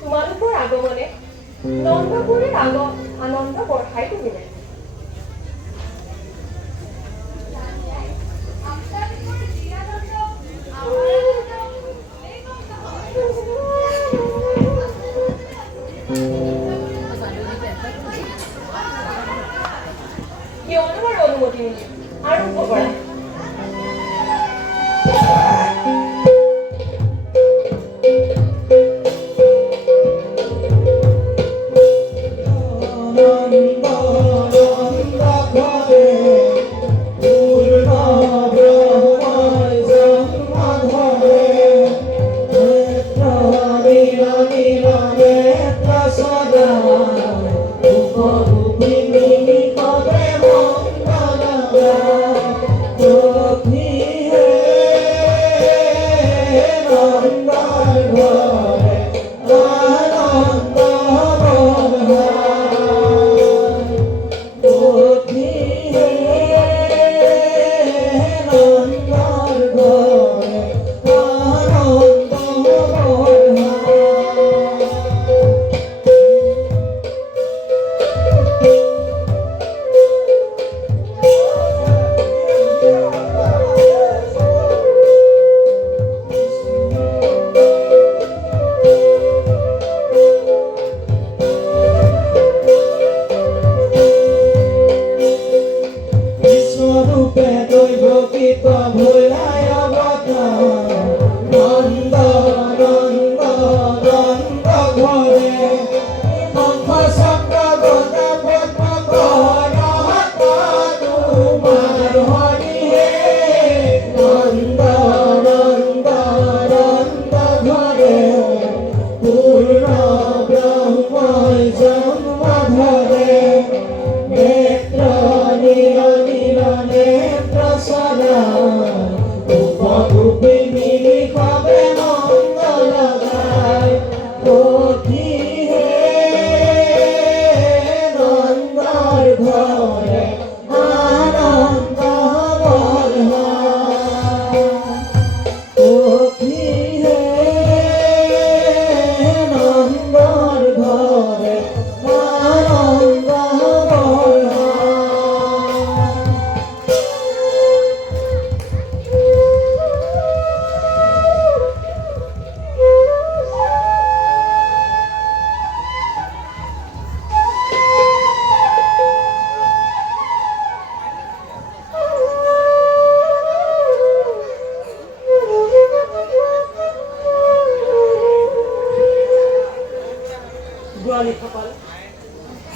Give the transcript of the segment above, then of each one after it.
তোমালোকৰ আগমনে নন্দপুৰীৰ আনন্দ বঢ়াই তুলিলে। কিয়নো বাৰু অনুমতি নিদিয়ে আৰম্ভ কৰা।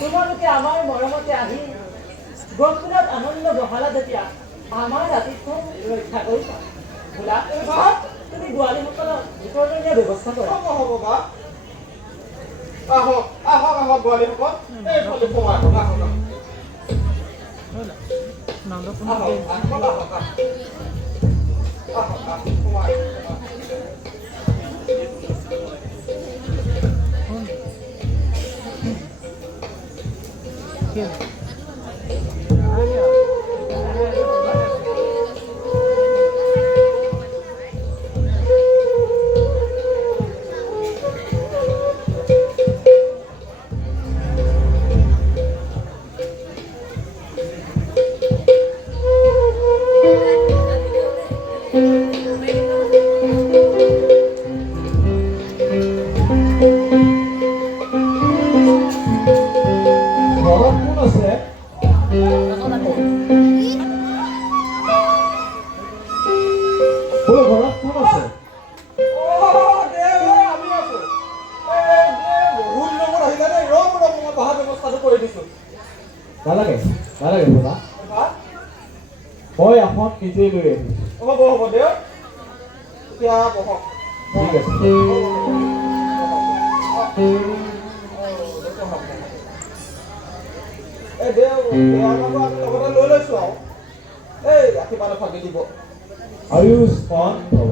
তোমালোকে আমাৰ মৰমতে আহি গছপুৰত আনন্দ বহালা যেতিয়া আমাৰ ৰাতিত্ব ৰক্ষা কৰিছা। বোলা তুমি গোৱালীসকলক ভিতৰলৈ নিয়াৰ ব্যৱস্থা কৰা। হ'ব বা আহক আহক আহক গোৱালীসকল এইফালে সোমাই আহক আহক ঘৰত কোন আছে? মই আসন নিজেই লৈ আহিছোঁ। হ'ব হ'ব দেউ এতিয়া বহক ঠিক আছে। এই দেউ বেয়াটো আমি লগতে লৈ লৈছোঁ আৰু এই আশীৰ্বাদ ফালি দিব আয়ুষ্মান ভৱ।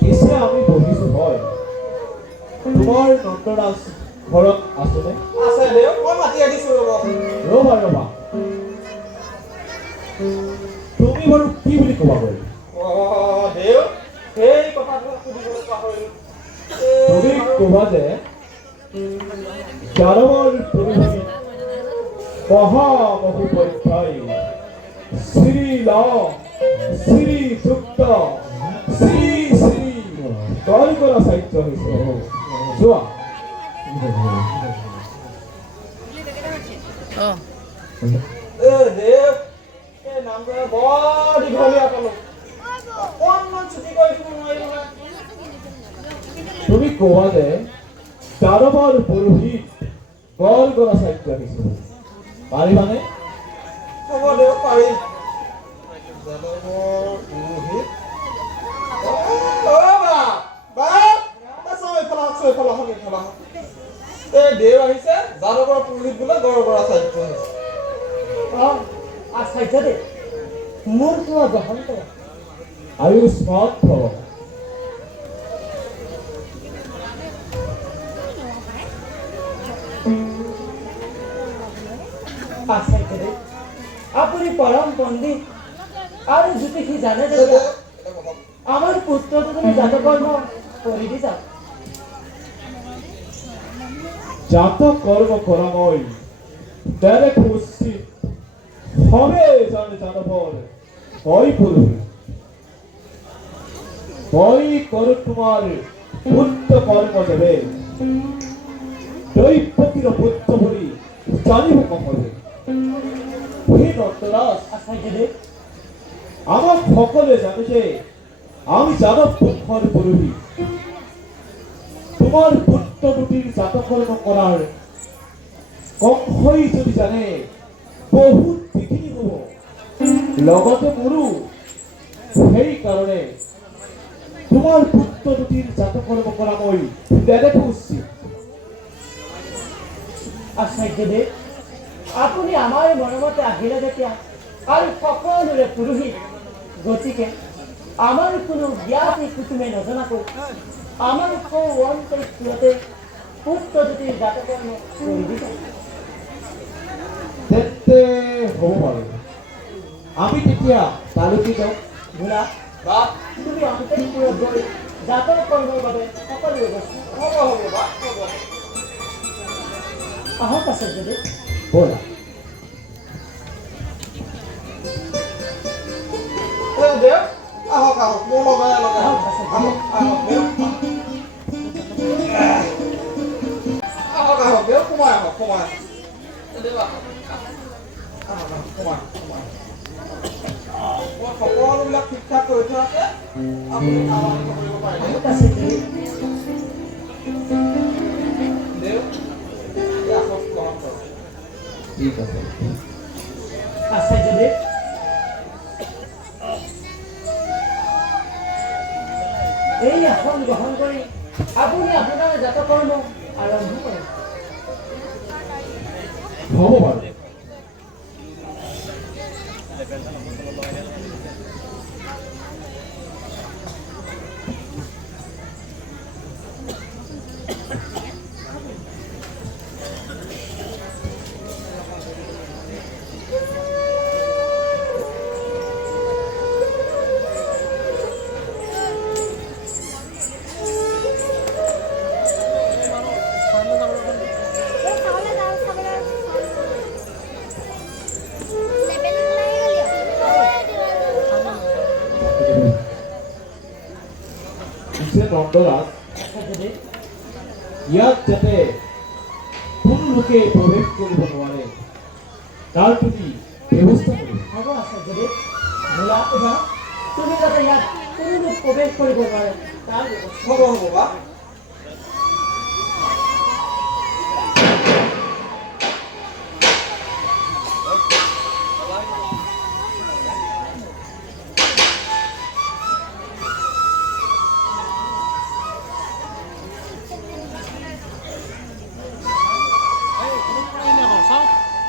পিছে আমি বহিছোঁ হয়, তোমাৰ নন্দৰাজ ঘৰত আছেনে? আছে দেউ মই মাতি আনিছোঁ ৰ'ব ৰ'বা ৰ'বা, তুমি বাৰু কি বুলি ক'বা গৈ? দেউ সেই কথাটো সুধিবলৈ পাহৰিলোঁ তুমি ক'বা যে যাদৱৰ পুৰুষী মহামহুপধ্যায় শ্ৰীল শ্ৰীযুক্ত শ্ৰী শ্ৰী গড়গড়াচাৰ্য হৈছে। যোৱা। দেউ এই নামটো বৰ দীঘলীয়া পালোঁ অকণমান ছুটি কৰি দিব নোৱাৰিলোঁ নহয় তুমি ক'বা যে যাদৱৰ পুৰোহিত গড়গড়াচাৰ্য হৈছে। পাৰিবানে? হ'ব দেউ পাৰিম যাদৱৰ পুৰোহিত এই দেউ আহিছে যাদৱৰ পুৰোহিত বোলে গড়গড়াচাৰ্য হৈছে অঁ আচাৰ্য দেৱ মোৰ সেৱা গ্ৰহণ কৰা আয়ুষ্মান ভৱ। আচাৰ্য দেৱ আপুনি পৰম পণ্ডিত আৰু জ্যোতিষী জানে যে আমাৰ পুত্ৰটো তুমি জাতকৰ্ম কৰি দি যাওক। জাতক কর্ম করা মই ডাইরেক্ট উচিত হবে জানে যাদবর হয় পুরোহিত হয় করো তোমার পুত্র কর্ম দেবে দৈপতির পুত্র বলি জানিব কমলে। হে নন্দরাজ, আচাৰ্য দেৱ আমার সকলে জানে যে আমি যাদব পুত্র পুরোহিত। তোমার পুত্র দুটির জাতকর্ম করার কক্ষই যদি জানে বহুত বিঘিনি হব লগতে মোৰো। সেই কাৰণে তোমাৰ পুত্ৰ দুটিৰ জাতকৰ্ম কৰা মই ডাইৰেক্ট উচিত। আচাৰ্য দেৱ আপুনি আমাৰ মৰমতে আহিলে যেতিয়া আৰু সকলোৰে পুৰোহিত গতিকে আমাৰ কোনো জ্ঞাতি কুটুমে নজনাকৈ আমাৰ অন্তৰতে পুত্ৰ দুটিৰ জাতকৰ্ম কৰি দিব। তেন্তে হ'ব বাৰু, আমি তেতিয়া তালুকি যাওঁ। ভোলা তুমি অন্তৰপুৰত গৈ জাতক কৰ্মৰ বাবে সকলোৰে বস্তু হ'ব হ'ব বা হ'ব আহক আচাৰ্য দেৱ। ব'লা। দেউ আহক আহক মোৰ লগাই লগাই আহক আচাৰ্য দেৱ। আহক দেউ আহক আহক দেউ সোমাই আহক সোমাই দেউ আহক আহক আহক সোমাই সোমাই মই সকলোবিলাক ঠিক ঠাক কৰি থোৱা আছে আপুনি কাম কৰিব পাৰে আহক আচাৰ্য দেৱ। দেউ এই আসন গ্ৰহণ কৰক ঠিক আছে। আচাৰ্য দেৱ এই আসন গ্ৰহণ কৰি আপুনি আপোনাৰ জাতকৰ্ম আৰম্ভ কৰক। হ'ব বাৰু। নন্দৰাজ, আচাৰ্য দেৱ ইয়াত যাতে কোনো লোকে প্ৰৱেশ কৰিব নোৱাৰে তাৰ তুমি ব্যৱস্থা কৰিবা। হ'ব আচাৰ্য দেৱ। ভোলা তুমি যাতে ইয়াত কোনো লোক প্ৰৱেশ কৰিব নোৱাৰে তাৰ ব্যৱস্থা হ'ব হ'ব বা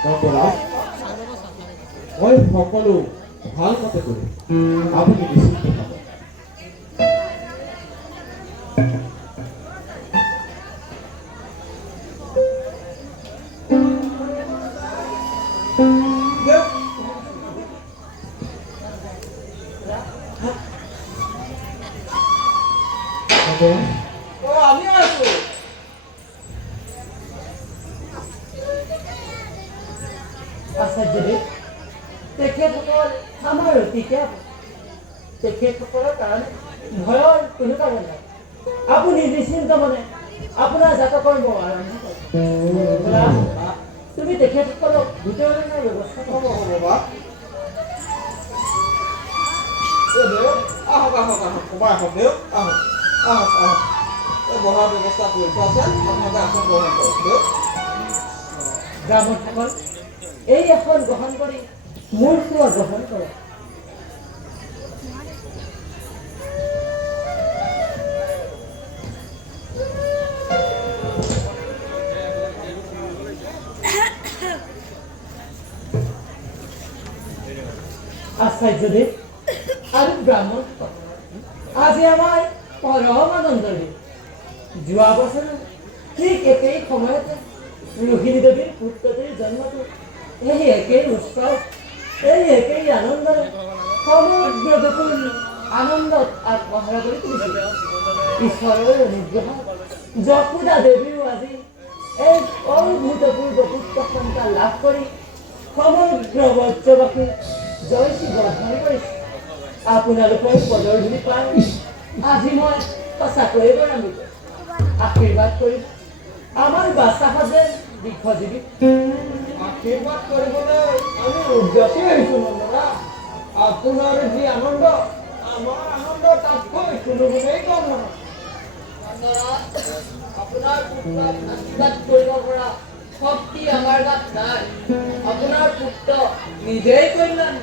নন্দৰাজ মই সকলো ভাল মতে কৰিম আপুনি নিশ্চিন্ত হ'ব দেউ নন্দৰাজ আমি আছো আচাৰ্যদেৱ তেখেতসকল আমাৰ অতিকে তেখেতসকলৰ কাৰণে ভয়ৰ কোনো কাৰণ নাই আপুনি নিশ্চিন্ত মনে আপোনাৰ জাতকৰ্ম আৰম্ভ কৰক তুমি তেখেতসকলক ভিতৰলৈ নিয়াৰ ব্যৱস্থা হ'ব কৰক হ'ব বা দেউ আহক আহক আহক সোমাই আহক দেউ আহক আহক আহক এই বহাৰ ব্যৱস্থা কৰি থোৱা আছে আপোনালোকে আসন গ্ৰহণ কৰক দেউ ব্ৰাহ্মণসকল এই আসন গ্ৰহণ কৰি মোৰ সেৱা গ্ৰহণ কৰক আচাৰ্যদেৱ আৰু ব্ৰাহ্মণসকল আজি আমাৰ পৰম আনন্দৰ দিন যোৱা বছৰ ঠিক একেই সময়তে ৰোহিণী দেৱীৰ পুত্ৰটিৰ জন্মটো এই একেই উৎসৱ এই একেই আনন্দৰে সমগ্ৰ গোকুল আনন্দত আত্মহাৰা কৰি তুলিছিল ঈশ্বৰৰ অনুগ্ৰহত যশোদা দেৱীও আজি এক অভূতপূৰ্ব পুত্ৰ সন্তান লাভ কৰি সমগ্ৰ ব্ৰজবাসী জয়শ্ৰী বৰ্ধন কৰিছে আপোনালোকৰ পদৰ ধূলি পাই আজি মই সঁচাকৈয়ে গৌৰৱান্বিত আশীৰ্বাদ কৰিম আমাৰ বাচ্চাহঁতে দীৰ্ঘজীৱী আশীৰ্বাদ কৰিবলৈ আমি উদ্যাসী আহিছোঁ নন্দৰা আপোনাৰ যি আনন্দ আমাৰ আনন্দ তাতকৈ কোনো গুণেই কম নহয় আপোনাৰ পুত্ৰক আশীৰ্বাদ কৰিব পৰা শক্তি আমাৰ গাত নাই আপোনাৰ পুত্ৰ নিজেই কল্যাণ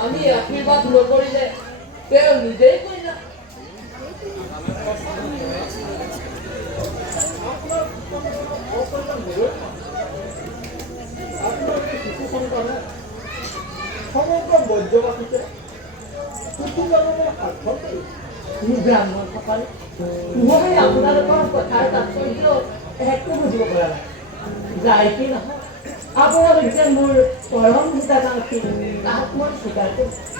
আমি আশীৰ্বাদ নকৰিলে তেওঁ নিজেই কল্যাণ সমগ্ৰ ব্ৰজবাসীকে কুকুৰজনলৈ সাৰ্থক কৰিছে ব্ৰাহ্মণসকল মই আপোনালোকৰ কথাৰ তাৎপৰ্য একো বুজিব পৰা নাই যায় কি নহয় আপোনালোক যে মোৰ পৰম হিতাকাংক্ষী তাক মই স্বীকাৰ কৰিছোঁ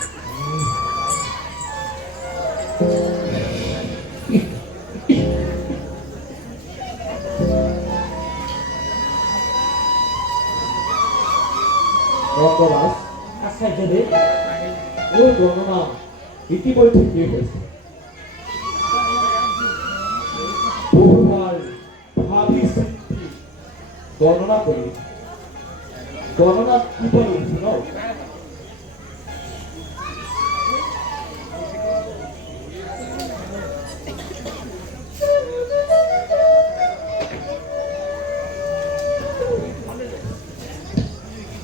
নন্দৰাজ আচাৰ্যদেৱ মোৰ গণনা ইতিমধ্যে শেষ হৈছে বহুবাৰ ভাবি চিন্তি গণনা কৰি গণনাত কি পালো ন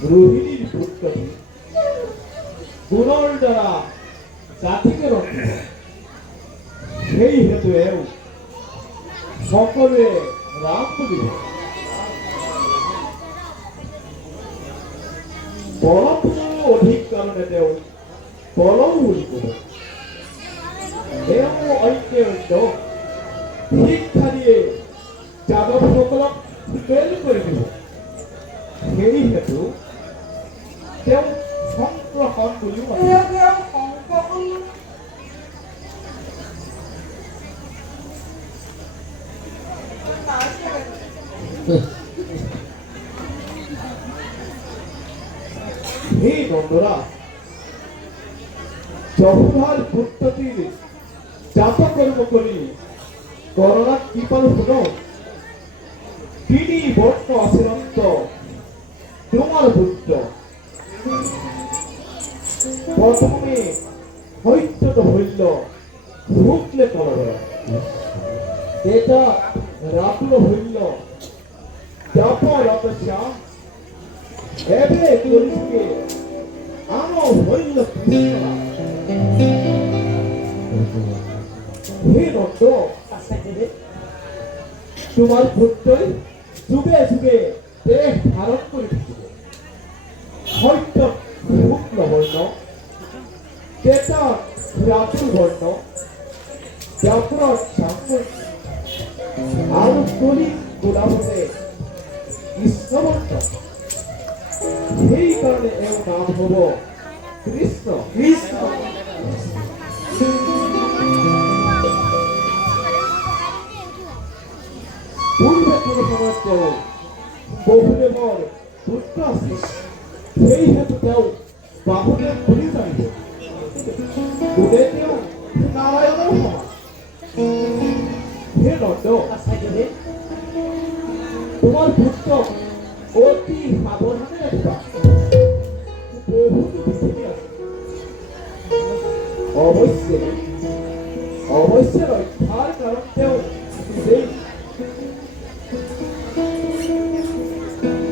रोहिणीर पुत्रটি গুণৰ দ্বাৰা জাতিকে ৰক্ষা সেই হেতু সকলোৱে ৰাম বুলি বলপূৰ্ণ অধিক কাৰণে তেওঁ বলম বুলি ক'ব তেওঁ ঐক্য শিক্ষা দিয়ে যাদৱসকলক ফেল কৰি দিব সেই হেতু তেওঁ সংগ্ৰহণ বুলিও মাতে সেই নন্দৰা যশোদাৰ পুত্ৰটিৰ জাতকৰ্ম কৰি গণনাত কি পালো শুনো তিনি বৰ্ণ আচৰন্ত তোমাৰ পুত্ৰ প্ৰথমে হৈত্যত হইল ৰুকলে কলবৰা এটা ৰাতুল হইল জাপ ৰতস্যা এবে কৰিকে আনো হইল কৃষ্ণ হে নন্দ আচাৰ্যদেৱ তোমাৰ পুত্ৰই যুগে যুগে দেহ ধাৰণ কৰে থাকিব হয়তো শুক্লবৰ্ণ কেটা ৰাতুবৰ্ণ ব্যাকৰণ শান্তন আৰু কলি গোলাপতে কৃষ্ণবৰ্ণ সেইকাৰণে এওঁ নাম হ'ব কৃষ্ণ কৃষ্ণ পূৰ্বে কোনো সময়ত তেওঁ বহুদেৱৰ পুত্ৰ আছিল সেই হেতু তেওঁ বাহুদেৱ বুলি জানিব গুণে তেওঁ নাৰায়ণৰ সমান হে নন্দ আচাৰ্যদেৱ তোমাৰ পুত্ৰক অতি সাৱধানে ৰাখিবা বহুতো পৃথিৱী আছে অৱশ্যে ৰক্ষাৰ কাৰণ তেওঁ নিজেই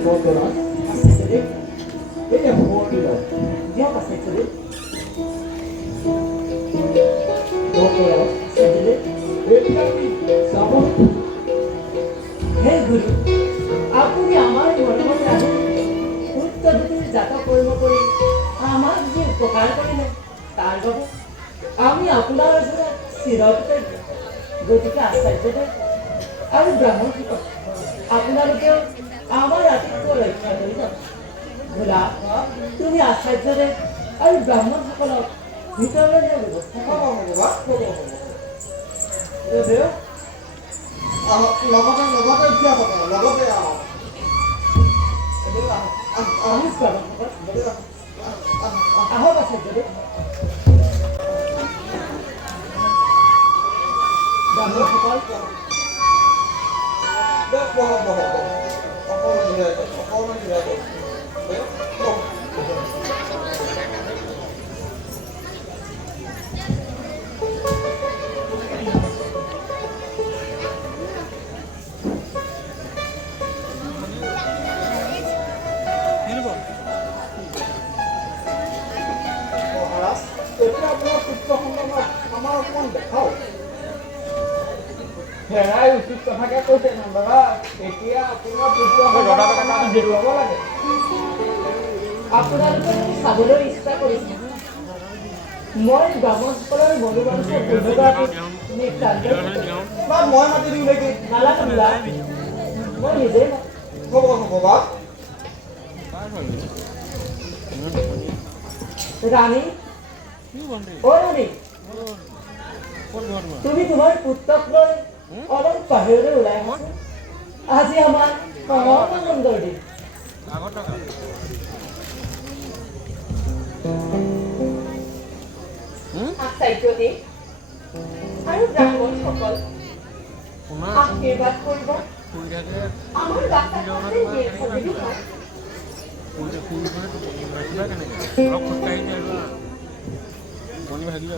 নন্দৰাজ আচাৰ্যদেৱ এয়া সোঁৱৰণি লওক দিয়ক আচাৰ্যদেৱ নন্দৰাজ আচাৰ্যদেৱ এতিয়া আমি যাব হে গুৰু আপুনি আমাৰ মৰমত আহি পুত্ৰ দুটিৰ জাত কৰ্ম কৰি আমাক যি উপকাৰ কৰিলে তাৰ বাবে আমি আপোনাৰ ওচৰত চিৰকৃতজ্ঞ গতিকে আচাৰ্যদেৱ আৰু ব্ৰাহ্মণসকল আপোনালোকেও আমাৰ আতিথ্য ৰক্ষা কৰিব ভোলা তুমি আচাৰ্যদেৱ আৰু ব্ৰাহ্মণসকলক ভিতৰলৈ নিয়াৰ ব্যৱস্থা হ'ব কৰা। হ'ব বা হ'ব হ'ব দেউ লগতে উঠিয়া হ'ব লগতে আহক দেউ আহক আহোঁ ব্ৰাহ্মণসকল দেউ আহক আহক আচাৰ্যদেৱ ব্ৰাহ্মণসকল দেউ বহক বহক অকণমান জিৰাই দিয়ক দেউ বহক মহাৰাজ এতিয়া আপোনাৰ পুত্ৰ সন্তানক আমাৰ অকণমান দেখাওক হেৰাই উচিত কথাকে কৈছে নন্দৰা এতিয়া আপোনাৰ পুত্ৰ সন্তানক দেখুৱাব লাগে আপোনালোকে যদি চাবলৈ ইচ্ছা কৰিছে মই ব্ৰাহ্মণসকলৰ মনোবাঞ্ছা পূৰ্ণ কৰাটো নিতান্ত বা মই মাতি দিওঁ নেকি নালাগে বোলা মই নিজেই হ'ব হ'ব বা ৰাণী অ ৰাণী তুমি তোমাৰ পুত্ৰক লৈ অলপ বাহিৰলৈ ওলাই আহা আজি আমাৰ মহানন্দৰ দিন আচাৰ্যদেৱ আৰু ব্ৰাহ্মণসকল আশীৰ্বাদ কৰিব আমাৰ বাচ্চাসকলে দীৰ্ঘজীৱী হয়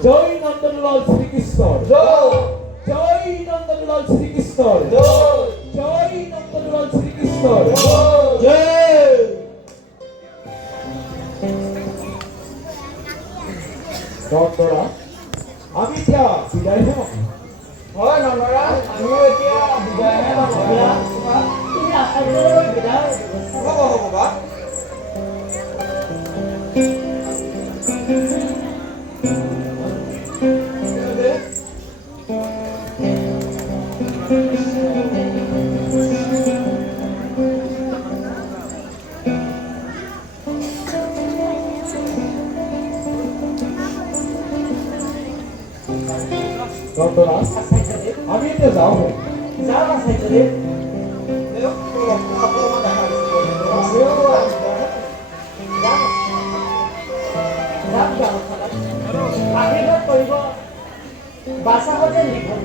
জয় নন্দলাল শ্ৰীকৃষ্ণ জয় নন্দলাল শ্ৰীকৃষ্ণ জয় নন্দলাল শ্ৰীকৃষ্ণ জয় নন্দৰা আমি এতিয়া বিদায় হওঁ হয় নন্দৰা আমিও এতিয়া বিদায়হে ল'ব বোলা তুমি আচাৰ্যদেৱৰ বিদায় হ'ব হ'ব বা নন্দৰা আচাৰ্যদেৱ আমি এতিয়া যাওঁ যাওক আচাৰ্যদেৱ দেউ অকণমান দেখা দিছোঁ আমিও যাওক ব্ৰাহ্মণসকল আশীৰ্বাদ কৰিব বাচাহঁতে লিখন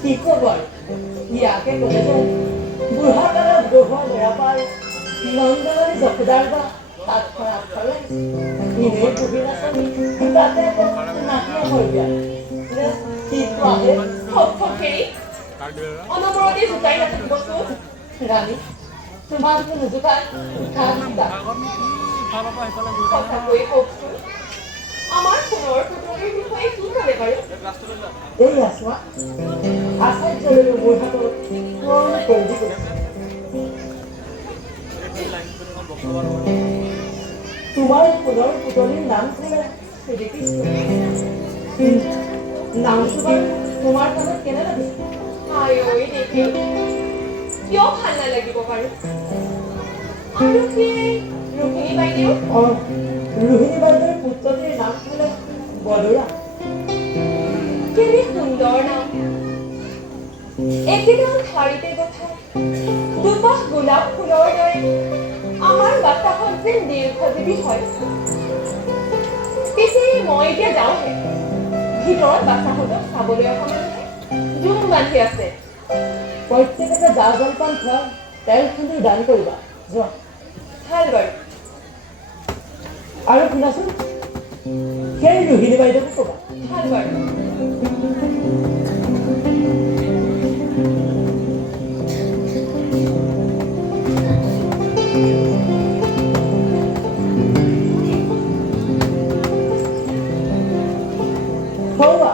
কি খবৰ ইয়াকে ক'লে যে বুঢ়া কালত দোহৰ বেয়া পায় নন্দনী জখদাৰ বা তাত আগফালে এনেই পুহি নাচাবি তাতে নাতিয়ে হৈ যায় আহে সক্ষেৰী অনবৰতে জোকাই নাথাকিবচোন ৰাণী তোমাকতো নোজোকাই সঁচাকৈয়ে কওকচোন আমাৰ সোণৰ পুতলিৰ বিষয়ে কি ক'লে বাৰু এই আছোৱা আচাৰ্যলৈ মোৰ হাতত মৰম কৰি দি কৈছে তোমাৰ সোণৰ পুতলিৰ নাম ক'লে শ্ৰীকৃষ্ণ নামটো বাৰু তোমাৰ কাণত কেনে লাগিছে আই ঐ দেহি কিয় ভাল নালাগিব বাৰু আৰু সেই ৰোহিণী বাইদেউ ৰোহিণী বাইদেউৰ পুত্ৰটিৰ নাম ক'লে বলোৰা কেনে সুন্দৰ নাম একেডাল ঠাৰিতে গথা দুপাহ গোলাপ ফুলৰ দৰে আমাৰ বাচ্চাখন যেন দীৰ্ঘজীৱী হয় পিছে মই এতিয়া যাওঁহে ভিতৰত বাচ্চাহঁতক চাবলৈ অহা মানুহে জুম বান্ধি আছে প্ৰত্যেকতে জা জলপান খোৱা তেল খুন্দি দান কৰিবা যোৱা ভাল বাৰু আৰু শুনাচোন সেই ৰোহিণী বাইদেউকো ক'বা ভাল বাৰু খোৱা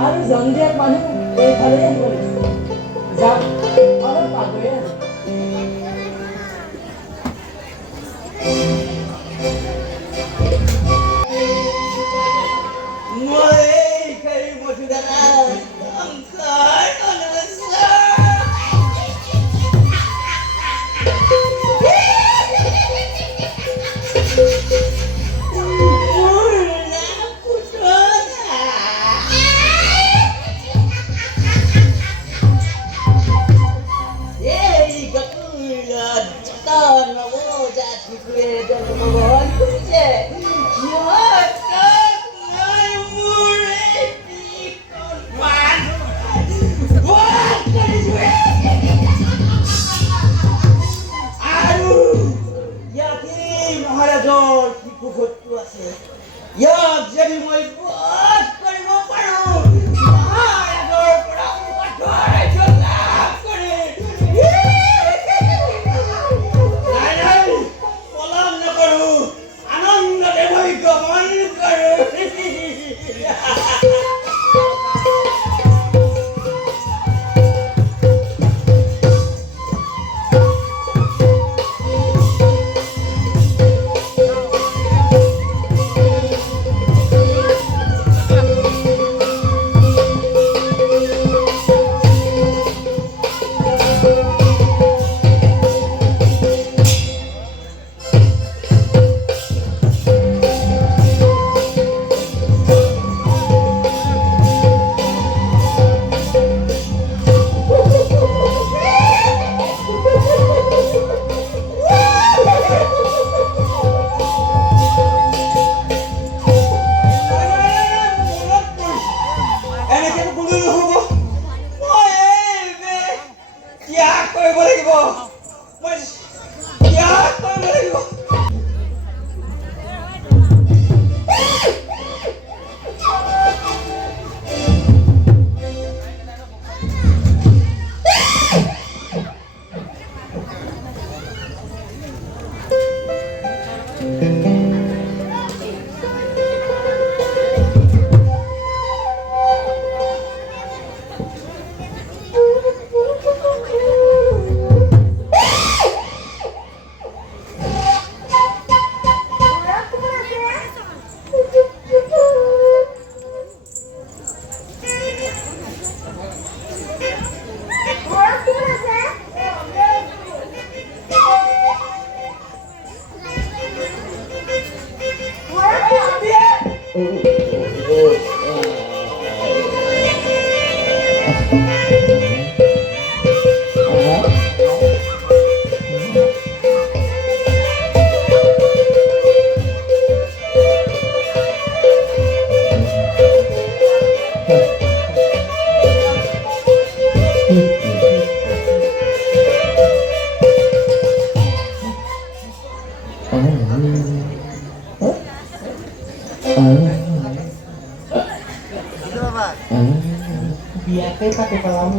আৰু জঞ্জিয়াক মানুহ এইফালে আহিব লাগিব যাওক অলপ আগুৱাই আছে ইয়াক যদি মই বধ কৰিব পাৰোঁ মহাৰাজৰ পৰা ৰাজ্য লাভ কৰিম নাই পলম নকৰোঁ আনন্দতে মই গমন কৰোঁ বিয়াতে পাতি পেলাম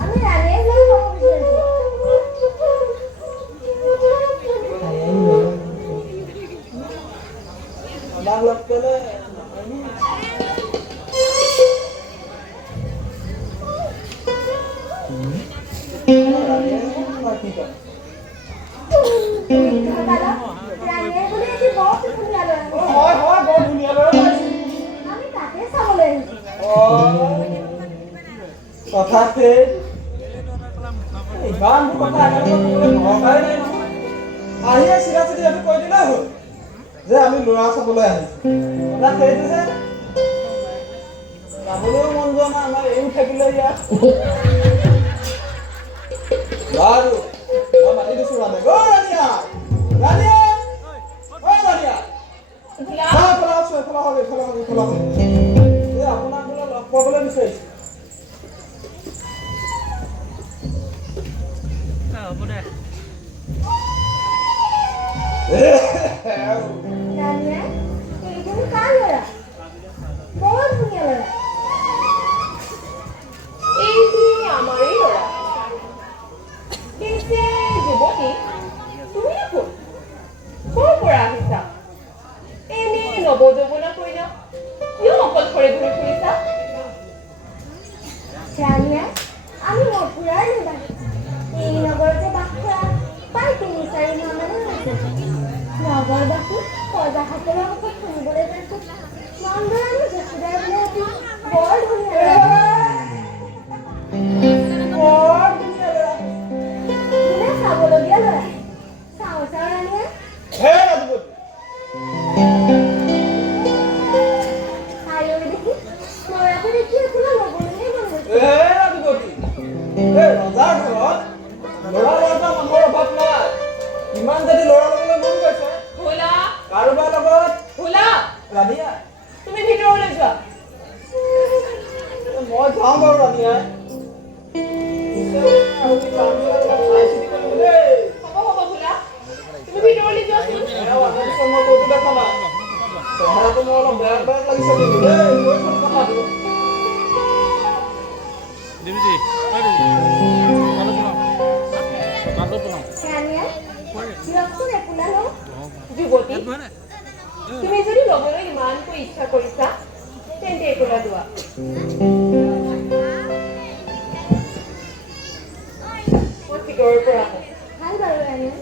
আমি ৰানিয়ে গেলে আমাক লগ কৰিলে ৰানিয়ে বুলি এটি বৰ ধুনীয়া ল'ৰা হয় হয় বৰ ধুনীয়া ল'ৰা পাইছোঁ আমি তাকে চাবলৈ কথা সেই ইমানবোৰ কথা একেলগে দৰকাৰে নাই নহয় আহিয়ে চিধা চিধি এইটো কৈ দিলেই হ'ল যে আমি ল'ৰা চাবলৈ আহিছোঁ কথা সেইটো যে যাবলৈও মন যোৱা নাই আমাৰ এও থাকিলে ইয়াত বাৰু মই মাতি দিছোঁ ৰাণে ৰাণীয়া ৰাণীয়া ৰাণীয়া খোলা আছোঁ খোলা হবে এই আপোনাক বোলে লগ পাবলৈ বিচাৰিছোঁ ৰানিয়ে এইজনী কাৰ ল'ৰা বৰ ধুনীয়া ল'ৰা এইটি আমাৰেই ল'ৰা কিন্তু যুৱতী তুমি কোন ক'ৰ পৰা আহিছা এনেই নৱযৌৱনা কৰিলা কিয় অকলশৰে ঘূৰি ফুৰিছা ৰানিয়ে আমি মথুৰাৰ নিবাসী এই নগৰতে বাস কৰা প্ৰায় ৩-৪ মাহ মানে হৈছে নগৰবাসী প্ৰজাসকলৰ মুখত শুনিবলৈ পাইছোঁ নন্দৰানী যশোদাৰ বোলে এটি বৰ ধুনীয়া ল'ৰা বোলে চাবলগীয়া ল'ৰা চাওঁ ৰাণীয়ে আয়ৈ দেখি ল'ৰাটো দেখি আপোনাৰ ল'বলৈহে মন গৈছে ৰজাৰ ঘৰত ল'ৰা ল'ৰা মানুহৰ অভাৱ নাই ইমান যদি ল'ৰা ল'বলৈ মন গৈছে ভোলা কাৰোবাৰ লগত ভোলা ৰাণীয়া তুমি ভিতৰলৈ যোৱা মই যাওঁ বাৰু ৰাণীয়া হ'ব ভোলা তুমি ভিতৰলৈ যোৱাচোন মই ক'তো দেখা নাই চেহেৰাটো মোৰ অলপ বেয়া বেয়া লাগিছে কিন্তু দেই কৈছোন কথাটো ৰাণীয়ে দিয়কচোন একোলা লওঁ যুৱতী তুমি যদি ল'বলৈ ইমানকৈ ইচ্ছা কৰিছা তেন্তে একোলা লোৱা মই ভিতৰৰ পৰা আহোঁ ভাল বাৰু ৰাণীয়ে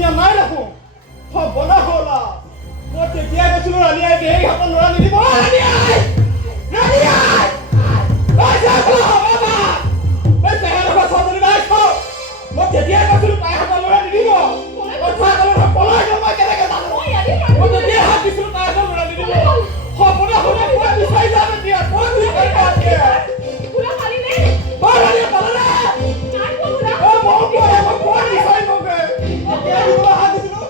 নিয়ম নাই দেখোন বনা হলা মই তেতিয়া কৈছিলো ৰাণী আই এই হাতত ল'ৰা নিদিব ৰাণী আই ঐ যা বাবা ঐ তেহেঁতৰ ঘৰ ছোৱালী নাই খাও মই তেতিয়া কৈছিলো তাই হাতত ল'ৰা নিদিব কথা ক'লে পলাই গ'ল মই কেনেকৈ জানো মই তেতিয়া হাত দিছিলো তাই হাতত ল'ৰা নিদিব বনা হলা মই বিচাৰি যাম এতিয়া মই বিচাৰি যাম এতিয়া পুৰা খালি নে মই ৰাণী পালে নাই পুৰা মই বিচাৰি মগে এতিয়া দিবলৈ হাত দিছিলো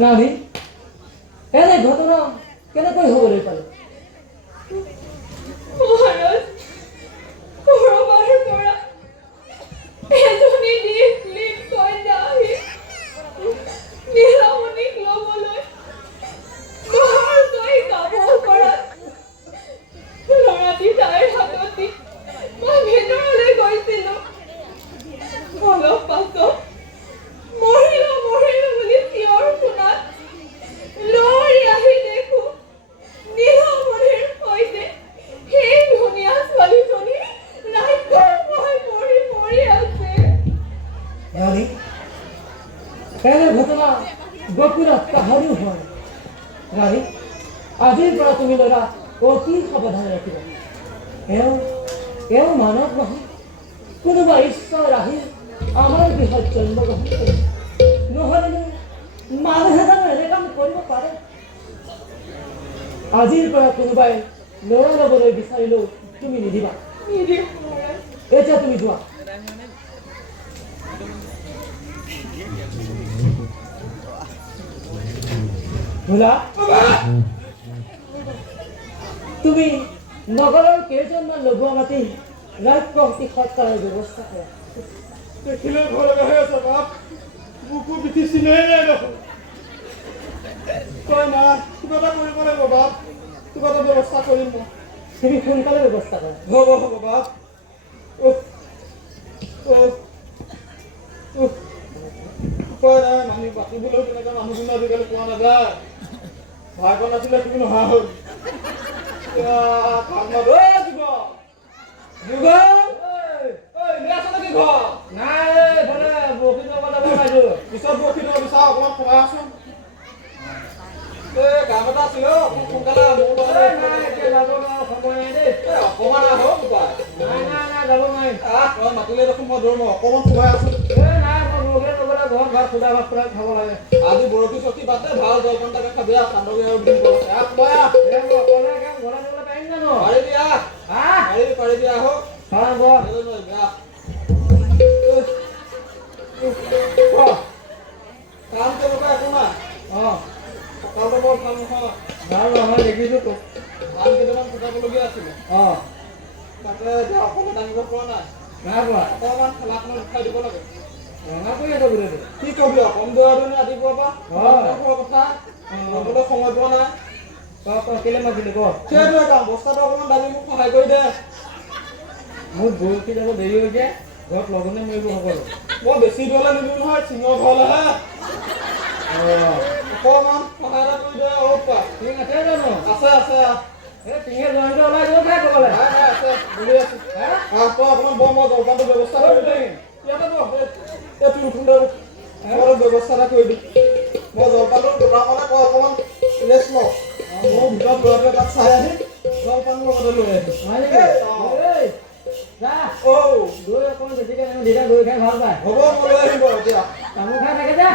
ৰাণী এনে ঘটনা কেনেকৈ হ'বলৈ পালে মহাৰাজ কৰবাৰ পৰা এজনী লীন কন্যা আহি নীলমণিক ল'বলৈ ঘৰ গৈ কাপোৰ কৰাত ল'ৰাটি তাইৰ হাতত দি মই ভিতৰলৈ গৈছিলোঁ অলপ পাছত মৰিলো বুলি চিঞৰ শুনাত লৰি আহি দেখো নীলমণিৰ সৈতে সেই ধুনীয়া ছোৱালীজনী ৰাক্ষসময় মৰি আছে ৰাণী এনে ঘটনা গপুৰত কাহানিও হয় ৰাণী আজিৰ পৰা তুমি ল'ৰা অতি সাৱধানে ৰাখিবা এওঁ মানৱ নহয় কোনোবা ঈশ্বৰ আহি আমাৰ গৃহত জন্মগ্ৰহণ কৰে নহ'লে মানুহে জানো এনে কাম কৰিব পাৰে আজিৰ পৰা কোনোবাই ল'ৰা ল'বলৈ বিচাৰিলেও তুমি নিদিবা নিদিওঁ মহাৰাজ এতিয়া তুমি যোৱা ভোলা তুমি নগৰৰ কেইজনমান লঘুৱা মাতি ৰাজপ্ৰতি সৎকাৰৰ ব্যৱস্থা কৰা দেখিলে ভয় লগা হৈ আছে বাপ মোকো বিধি চিনেই নাই দেখোন তই মা কিবা এটা কৰিব লাগিব বাপ কিবা এটা ব্যৱস্থা কৰিম মই তুমি সোনকালে ব্যৱস্থা কৰা হ'ব বাপ উপায় নাই মানুহ বাকিবলৈও তেনেকুৱা মানুহ কোনো আজিকালি পোৱা নাযায় ভাইকন আছিলে তুমি নহা হ'ল পিছত বৰশী দিব বিচাৰ অকণমান সোমাই আছো কাম এটা আছিলে সোনকালে অকণমান আহক মাতিলে দেখোন মই দৌৰ অকণমান সোমাই আছো আজি বৰশী চকী পাতে ভাল জলপান তাকে খাবি সান্দহগুৰি আৰু দিম পাৰিবি আহক কাম তেনেকুৱা একো নাই সকালটো বৰ ভাল নহয় দেখিছো তোক ধান কেইটামান ফুটাবলগীয়া আছিলে তাকে এতিয়া অকণমান দাঙিব পৰা নাই অকণমান খেলাখনত উঠাই দিব লাগে কি কবি কম দৌৰা ৰাতিপুৱা পৰা কথা ল'বলৈ সময় পোৱা নাই কেলে মাতিলি ক সেইটোৱে কাম বস্তাটো অকণমান দাঙি মোক সহায় কৰি দে মোৰ বৰশী যাব দেৰি হৈছে ঘৰত লঘোণে মৰিব সকলো মই বেছি দূৰলৈ নিদিওঁ নহয় চিঙৰ ঘৰলৈহে অকণমান সহায় এটা কৰি দে ঠিক আছে জানো আছে এই টিঙে জইনটো ওলাই দিব পাৰে ক'বলৈ আছে বহি আছো তই অকণমান বৰ মই জলপানটো ব্যৱস্থা কৰি দিম ইয়াতে ব্যৱস্থা এটা কৰি দিম মই জলপানটো দোকানখনে কয় অকণমান ৰেষ্ট লওঁ মোৰ ভিতৰত ল'ৰাটোৱে তাত চাই আহিম জলপান লগতে লৈ আহিম দৈ অকণমান বেছিকৈ দেউতা দৈ খাই ভাল পায় হ'ব মই লৈ আহিম বাৰু এতিয়া তামোল খাই থাকে যে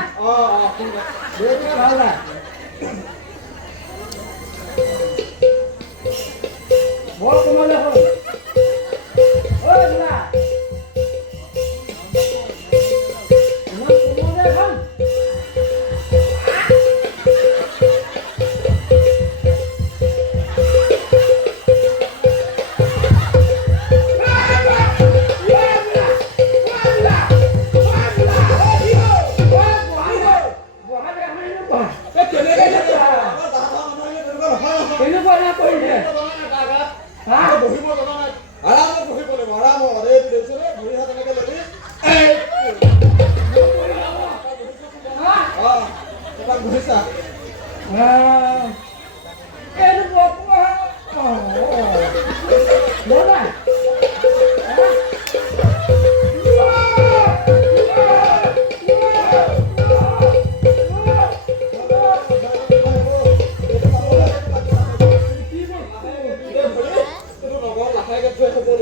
দৈ খাই ভাল পায় বৰ কোমল দেখোন কৰিছা? এইটো বকুৱা বলা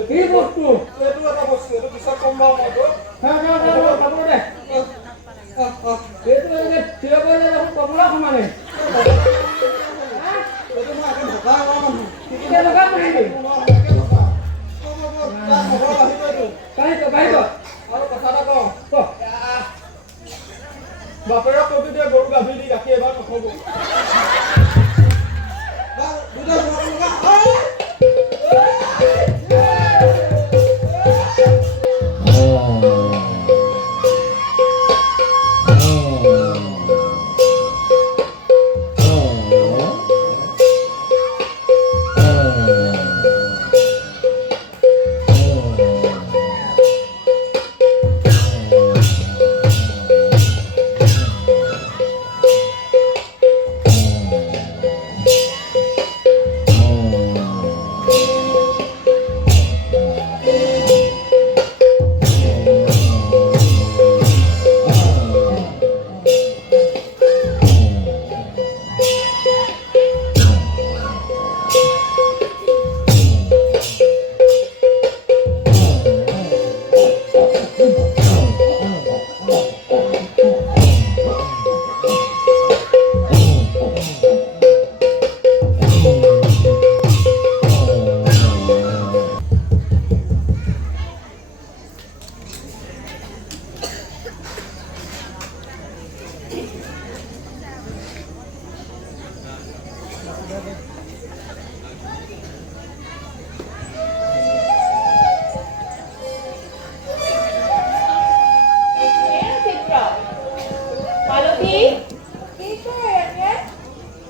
কি বস্তু এইটো এটা বস্তু, এইটো পিছত কম বাৰু মইতো। খাব দে এইটো থিয় কৰিলে দেখোন কমলা সমানে এইটো মই এখন ঢকা কৰা মানুহ। কেনেকুৱা মাৰিবি এনেকে ঢকা। তাৰ খবৰ আহিবইতো। কাঢ়িব আৰু কথা এটা কওঁ, ক বাপেৰক কবি দে গৰু গাভীৰ দি গাখীৰ এবাৰ নখব। দুটা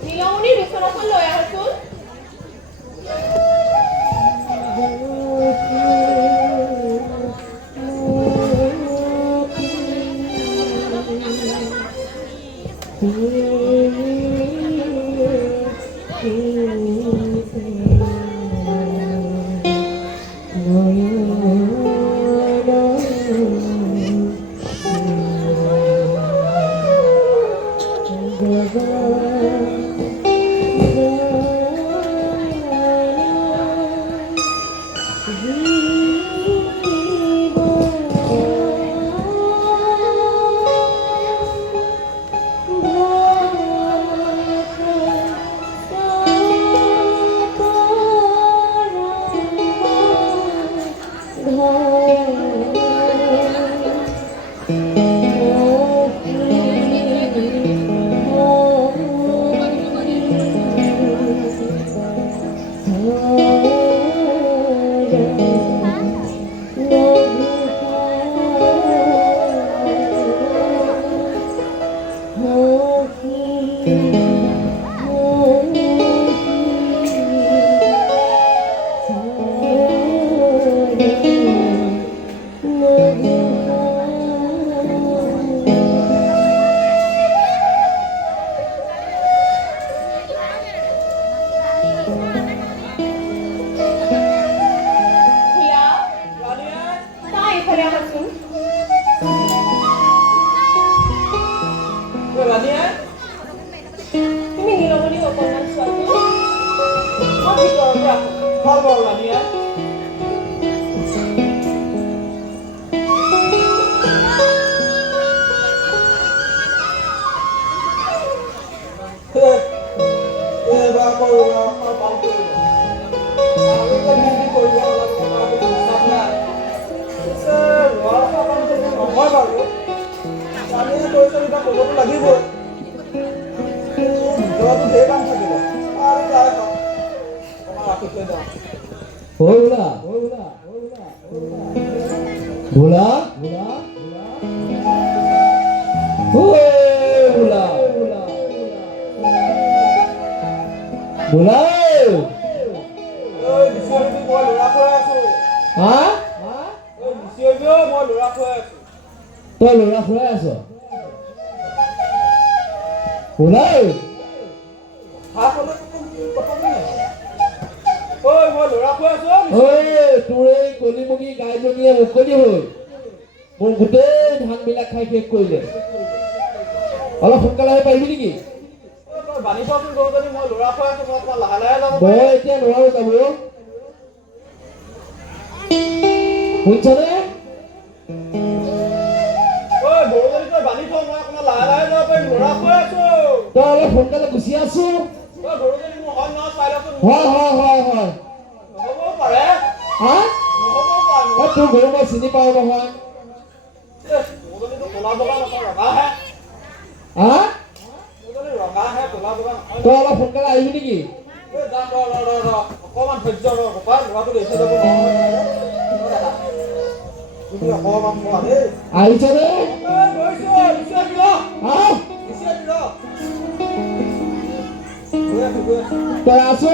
নীলমণিৰ বিচনাখন লৈ আহচোন। তুমি নীলমণি অকণমান চোৱাচোন। মই ভিতৰৰ পৰা ভাল বাৰু ৰাণীয়ে। এইবাৰ কৰিব পাল কৰিব আৰু বিক্ৰী কৰিব নালাগে বিশ্বাস নাই। পিছে ল'ৰা নহয় বাৰু ৰাণীয়ে কৈছে এতিয়া ক'বতো লাগিবই। ভিতৰতো ঢেৰ কাম থাকিব আৰু তাই খাওঁ অকণমান ৰাখি থৈ যাওঁ। ভোলা ভোলা ভোলা ঐ বিচাৰিবি মই ল'ৰা খুৱাই আছো। হা ঐ বিচাৰিবি মই ল'ৰা খুৱাই আছো। তই ল'ৰা খুৱাই আছ? ওলাই কথা ক'লে কথা নাই ঐ মই ল'ৰা কৈ আছো ঐ তোৰ এই কলিমুখী গাইজনীয়ে মুকলি হৈ মোৰ গোটেই ধানবিলাক খাই শেষ কৰিলে অলপ সোনকালে আহি পাৰিবি নেকি তই বান্ধি থচোন গৰুজনী মই ল'ৰা কৈ আছো মই অকণমান লাহে লাহে যাব মই এতিয়া নোৱাৰো যাব শুনিছনে ঐ গৰুজনী তই বান্ধি থ মই অকণমান লাহে লাহে যাব পাৰিম ল'ৰা কৈ আছো তই অলপ সোনকালে গুচি আছো ঐ গৰুজনী মোৰ হয় নহয় চাই লচোন হয় নহ'বও পাৰে হা নহ'বও পাৰে তোৰ গৰু মই চিনি পাওঁ নহয় গৰুজনীটো ক'লা বগা নহয় ৰঙাহে হা গৰুজনী ৰঙাহে ক'লা বগা নহয় তই অলপ সোনকালে আহিবি নেকি এই যাম ৰ অকণমান ধৈৰ্য ৰ কপা ল'ৰাটো দেখি যাব নহয় তুমি অকণমান কোৱা দেই আহিছনে গৈছো নিশ্চয় দিল হা নিশ্চয় দিল গৈ আছো তই আছো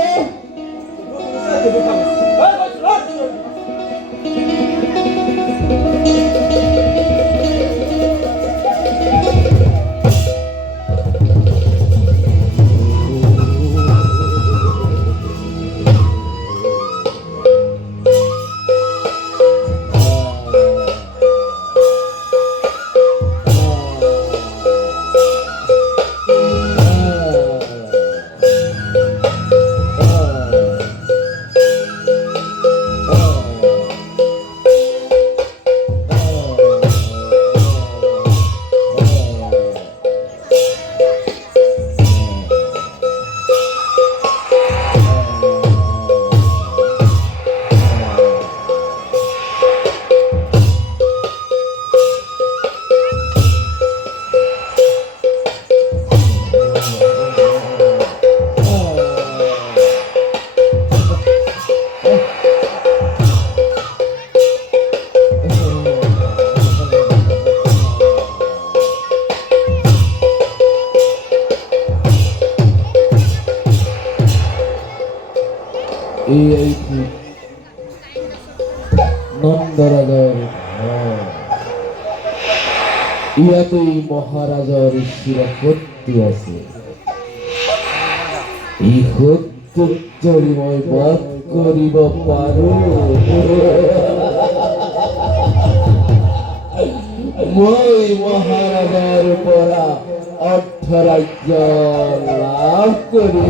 এই নন্দৰাজৰ ইয়াতেই মহাৰাজৰ চিৰসত্য আছে এই সত্যক যদি মই বধ কৰিব পাৰো মই মহাৰাজৰ পৰা অৰ্থৰাজ্য লাভ কৰিম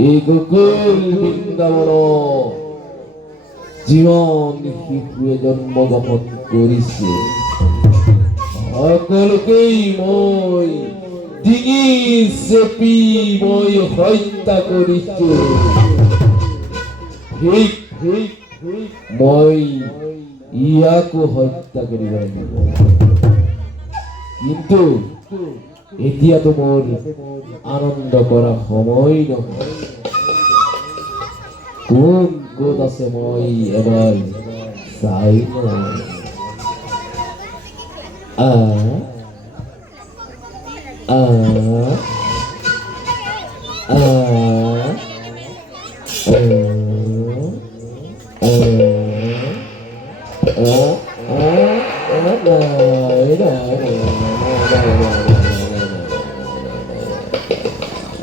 এই গোকুল বৃন্দাবন জীৱন শিশুৱে জন্মগ্ৰহণ কৰিছে সকলোকেই মই ডিঙি চেপি মই হত্যা কৰিছো মই ইয়াকো হত্যা কৰিব লাগিব কিন্তু এতিয়াতো মোৰ আনন্দ কৰা সময় নহয় কোন ক'ত আছে মই এবাৰ চাই লওঁ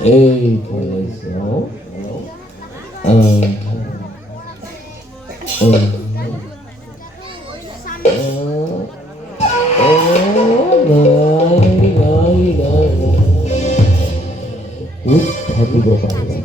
এই চাওঁ থাকিব পাৰে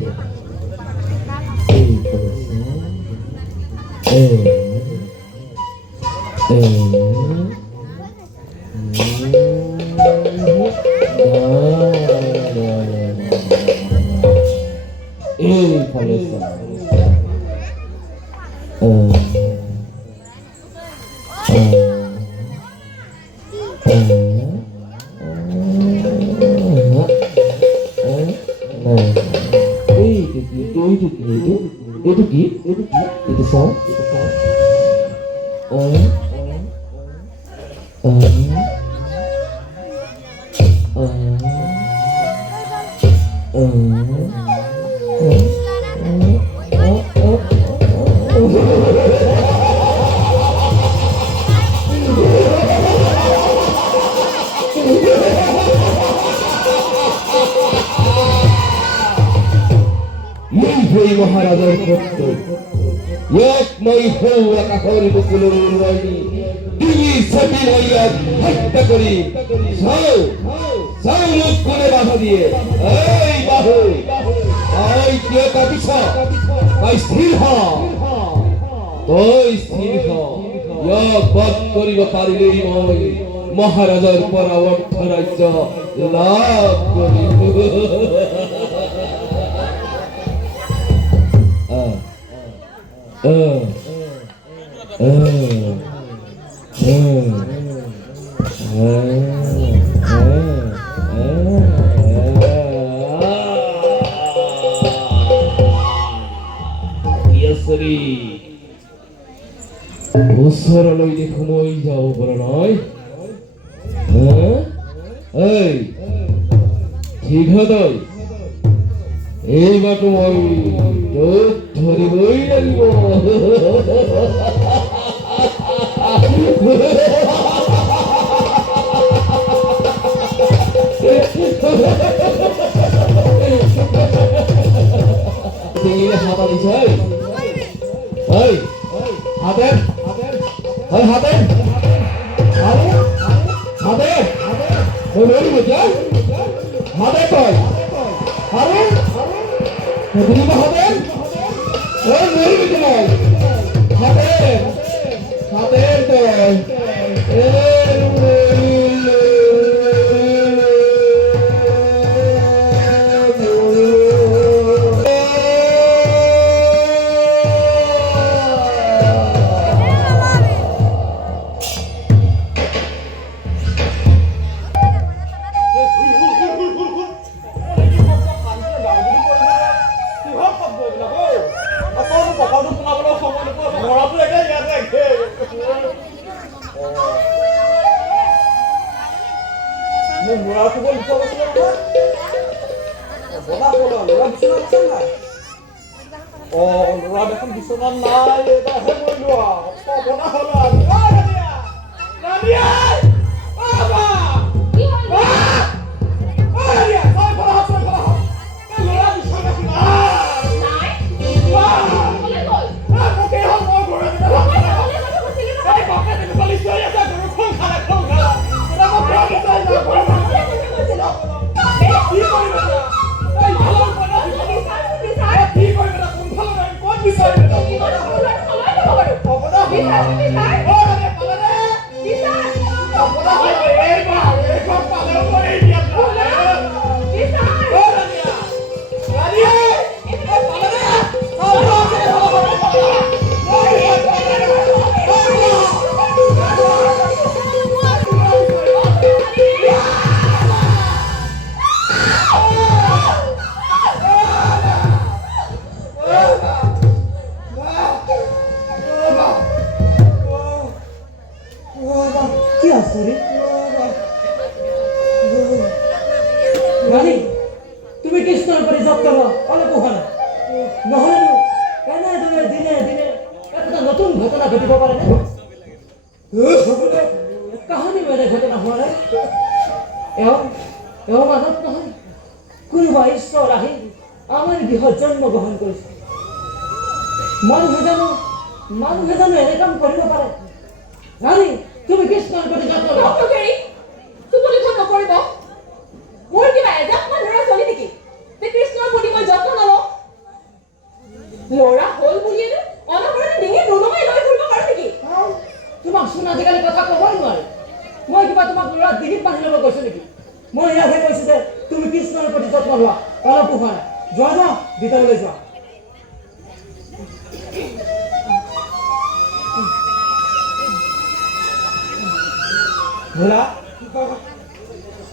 এইফালে এইটো কি এইটো চাওঁ নৈ সৌ আকাশৰ বুকুলৰ উৰুৱাই ডিঙি চেপি লৈ ইয়াত হত্যা কৰি চাও মোক কোনে বাধা দিয়ে এই বাহু তই কিয় কাটিছ তই স্থিৰ হ ইয়াক বধ কৰিব পাৰিলেই মই মহাৰাজাৰ পৰা অৰ্থ ৰাজ্য লাভ কৰিম ওচৰলৈ দেখোন মই যাব পৰা নাই এই ঠিক হয় এইবাৰতো মই তোক ধৰিবই লাগিব হাত আনিছে হাতের হাতের হাতের বলি বুঝা হাতে কয় আরে তুমি তো হাতের ওই বলি বুঝা হাতের হাতের তো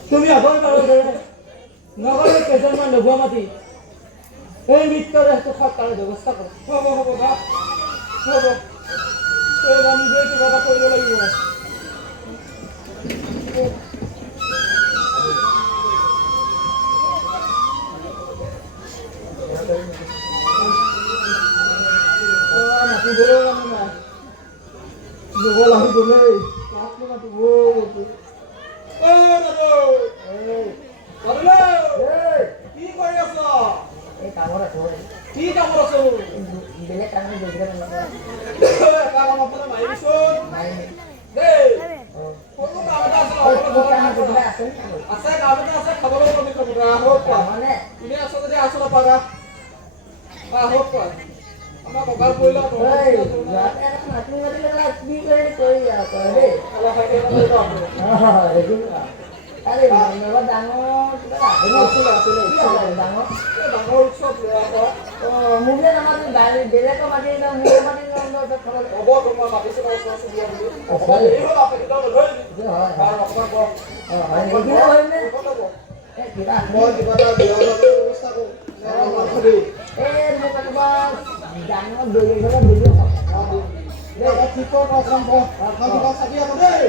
তুমি আগৰ নগৰৰ কেইজনমান লগোৱা মাতি এই নৃত্যৰ সৎকাৰৰ ব্যৱস্থা কৰা হ'ব হ'ব হ'ব আমি নিজে কিবা এটা কৰিব লাগিব কি কৰি আছ? এই কামত আছো কি কামত আছো বেলেগ কামত গৈছিলে মানে কাম আপোনাৰ মাৰিছোন দেই কোনো কাম এটা আছে আছে কাম এটা আছে খাবলৈ কমি কমি আহক মানে তুমি আছো যদি আছো নাপাবা আহক কোৱা আমাৰ ককাল পৰিলা এই ইয়াতে এখন মাটি মাটি লগা কি কৰি দেই অলপ খাই লৈ যাওঁ আৰে বাবা ডাঙৰ কিবা আছিলে ডাঙৰ ডাঙৰ উৎসৱ লোৱা হয় মুখে নামাতি বেলেগৰ মাটি না মোৰ মাটি খাবলৈ হ'ব তোমাৰ মাতিছে ওচৰ চুবুৰীয়া বুলি এই হ'ল আপেক্ষিত নধৰিবি হয় আৰু অকণমান কওক এইখিনি হয়নে কিবা মই কিবা এটা বিয়া ব্যৱস্থা কৰোঁ এই মোক কিবা ডাঙৰ দৈ ঘৰত ভিডিঅ' চাবি আকৌ দেই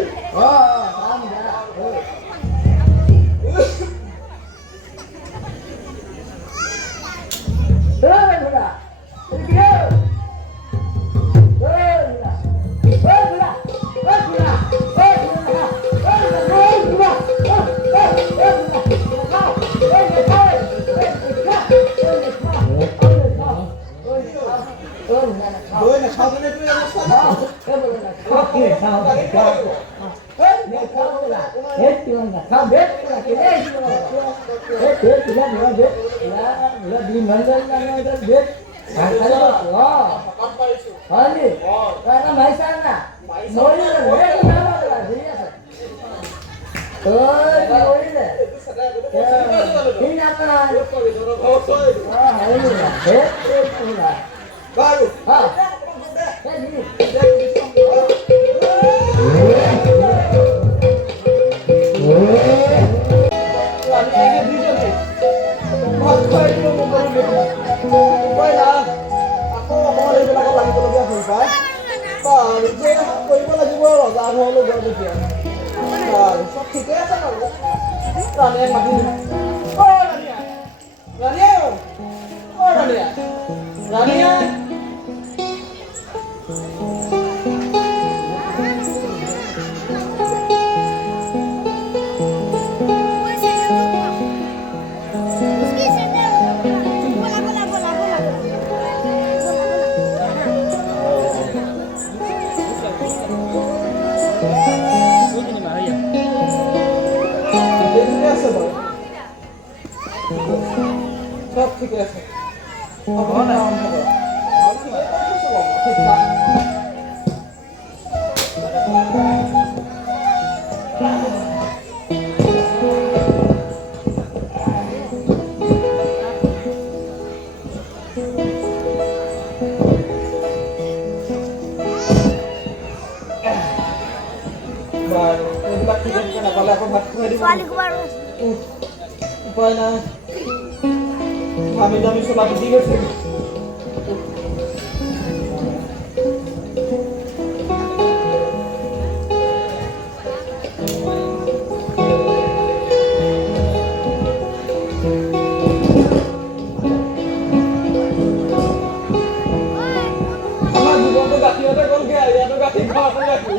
কাম যা সব ঠিক আছে উপায় নাই আমি দামি চলা বুঝি গেছি আমার জীবন তো গাঠিয়াতে গলগে ইয়াতো গাঠি খাওয়াতে গাঠি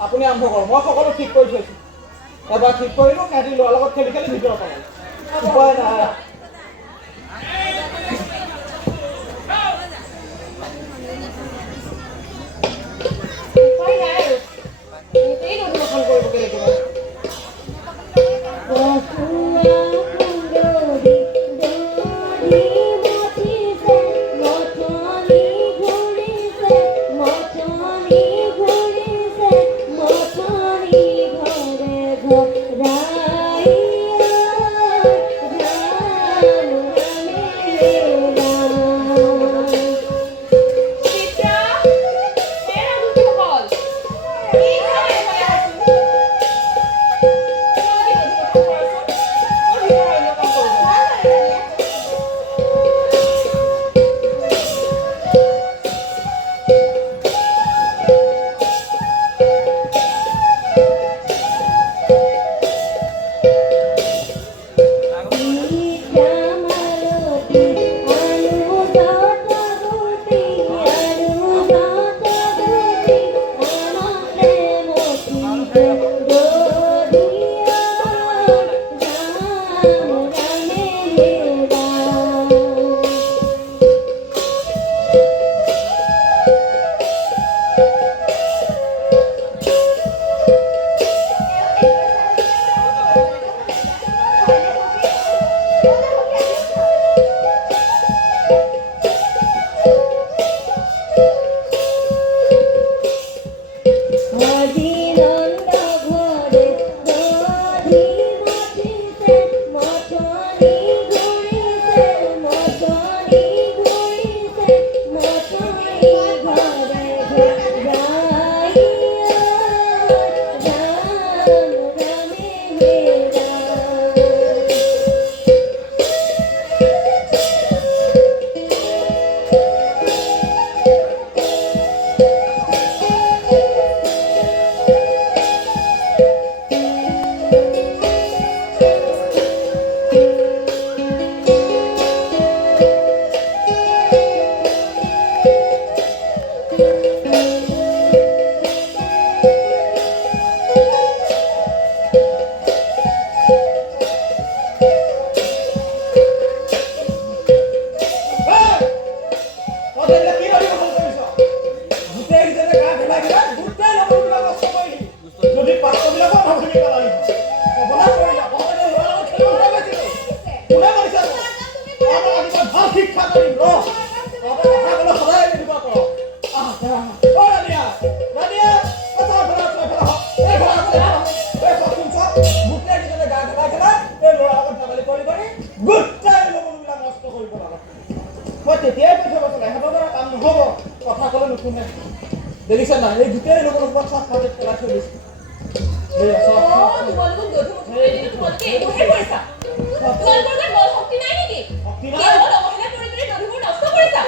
আপুনি আৰম্ভ কৰক মই সকলো ঠিক কৰি থৈছোঁ এবাৰ ঠিক কৰিলোঁ সিহঁতি ল'ৰাৰ লগত খেলি খেলি ভিতৰত পালে উপায় নাই উপায় নাই আৰু এনেকেই নদীখন কৰিবগৈ লাগিব দেখিছে না এই গোটেই লোকৰ ওপৰত চব পাতে পেলাই থৈ দিছে এই চব তোমালোকক গধু তোমালোকে এইটোহে কৰিছা তোমালোকৰ যে বল শক্তি নাই নেকি কেৱল অৱহেলা কৰি কৰি নদীবোৰ নষ্ট কৰিছা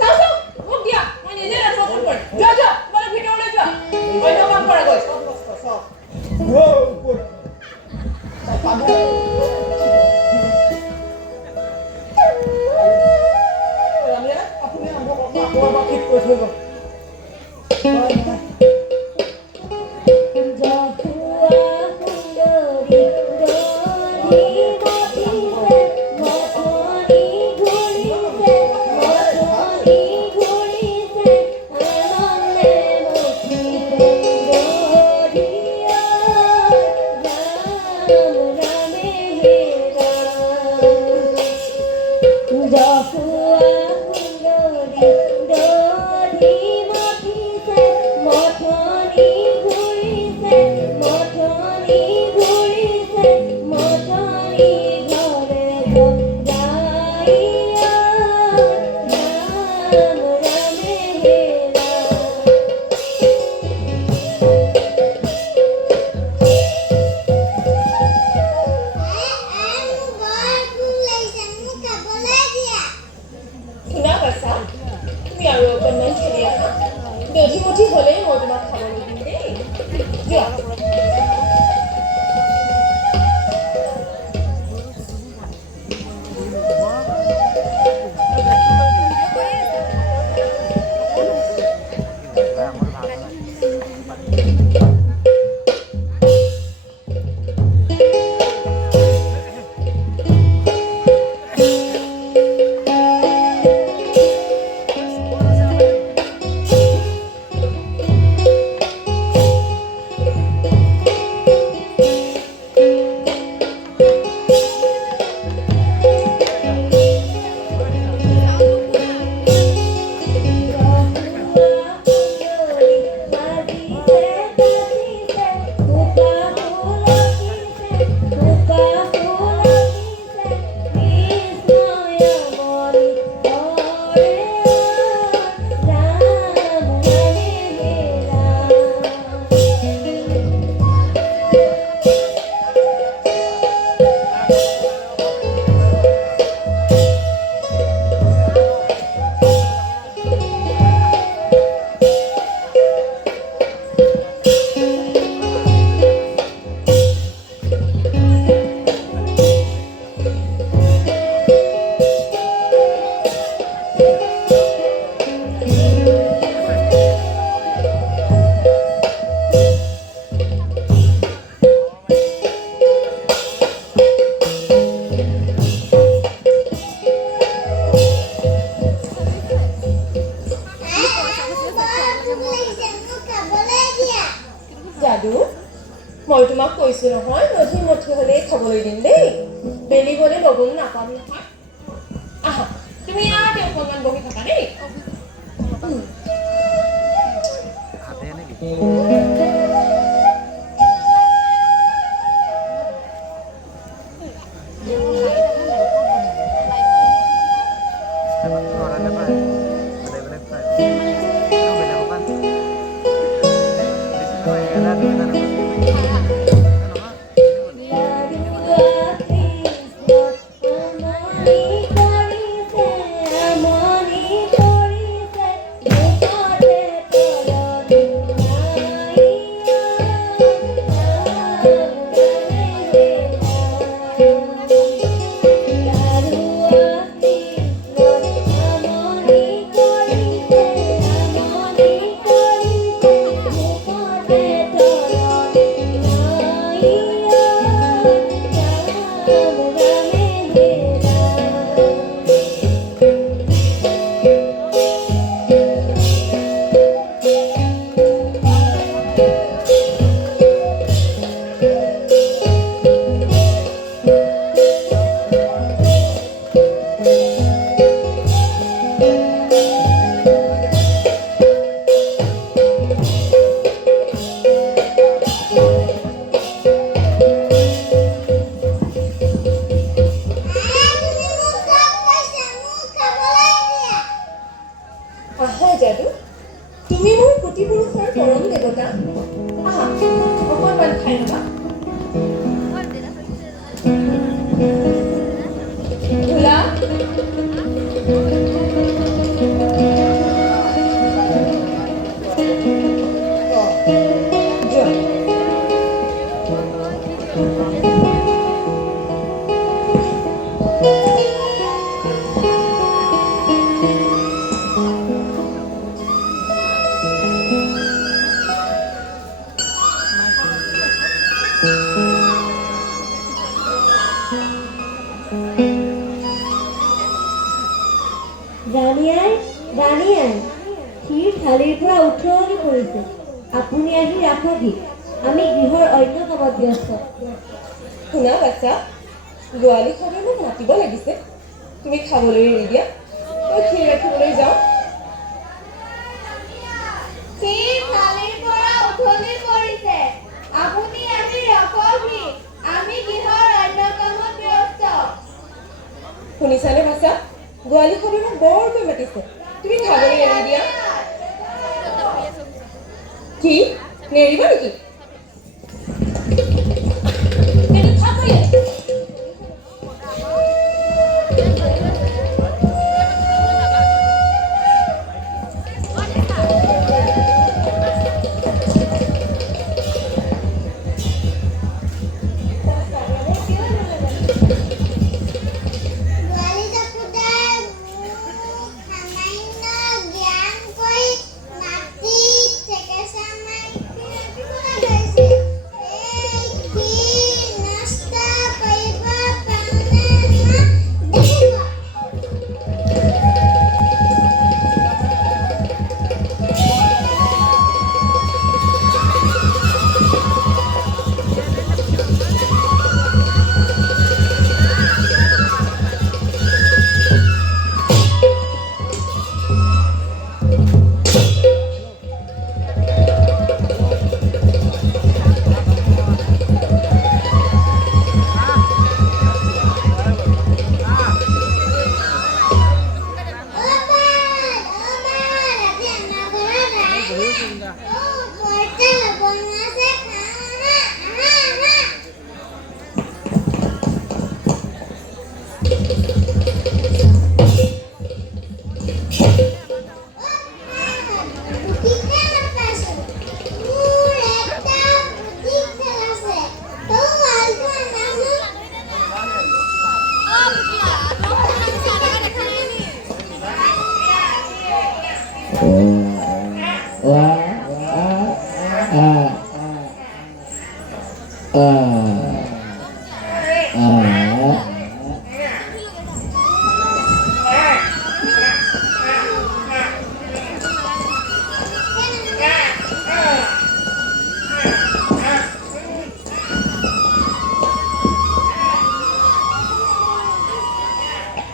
চাও চাও মোক দিয়া মই নিজে ৰাতিপুৱা ফোন কৰিম যোৱা যোৱা তোমালোক ভিতৰলৈ যোৱা অন্য কাম কৰা গৈ আপুনি আৰম্ভ কৰক ঠিক কৰি থৈ গ'ল যাদু মই তোমাক কৈছো নহয় নথি মঠি হ'লেই খাবলৈ দিম দেই বেলি গ'লে লগন নাপাম নহয় আহা তুমি ইয়াতে অকণমান বহি থাকা দেই যাদু তুমি মোৰ কোটি পুৰুষৰ পৰম দেৱতা আহা অকণমান খাই ল'বা ভোলা ৰাণীয়াই ক্ষীৰ থালিৰ পৰা উঠনি পৰিছে আপুনি আহি ৰাখহি আমি গৃহৰ অন্য কামত ব্যস্ত শুনা বাচ্চা গোৱালি খাবলৈ মোক মাতিব লাগিছে তুমি খাবলৈ এৰি দিয়া মই ক্ষীৰ ৰাখিবলৈ যাওঁ ক্ষীৰ থালিৰ পৰা উঠনি পৰিছে আপুনি আহি ৰাখহি আমি গৃহৰ অন্য কামত ব্যস্ত শুনিছানে বাচ্চা গোৱালি খাবলৈ মোক বৰকৈ মাতিছে তুমি খাবলৈ এৰি দিয়া কি নেৰিবা নেকি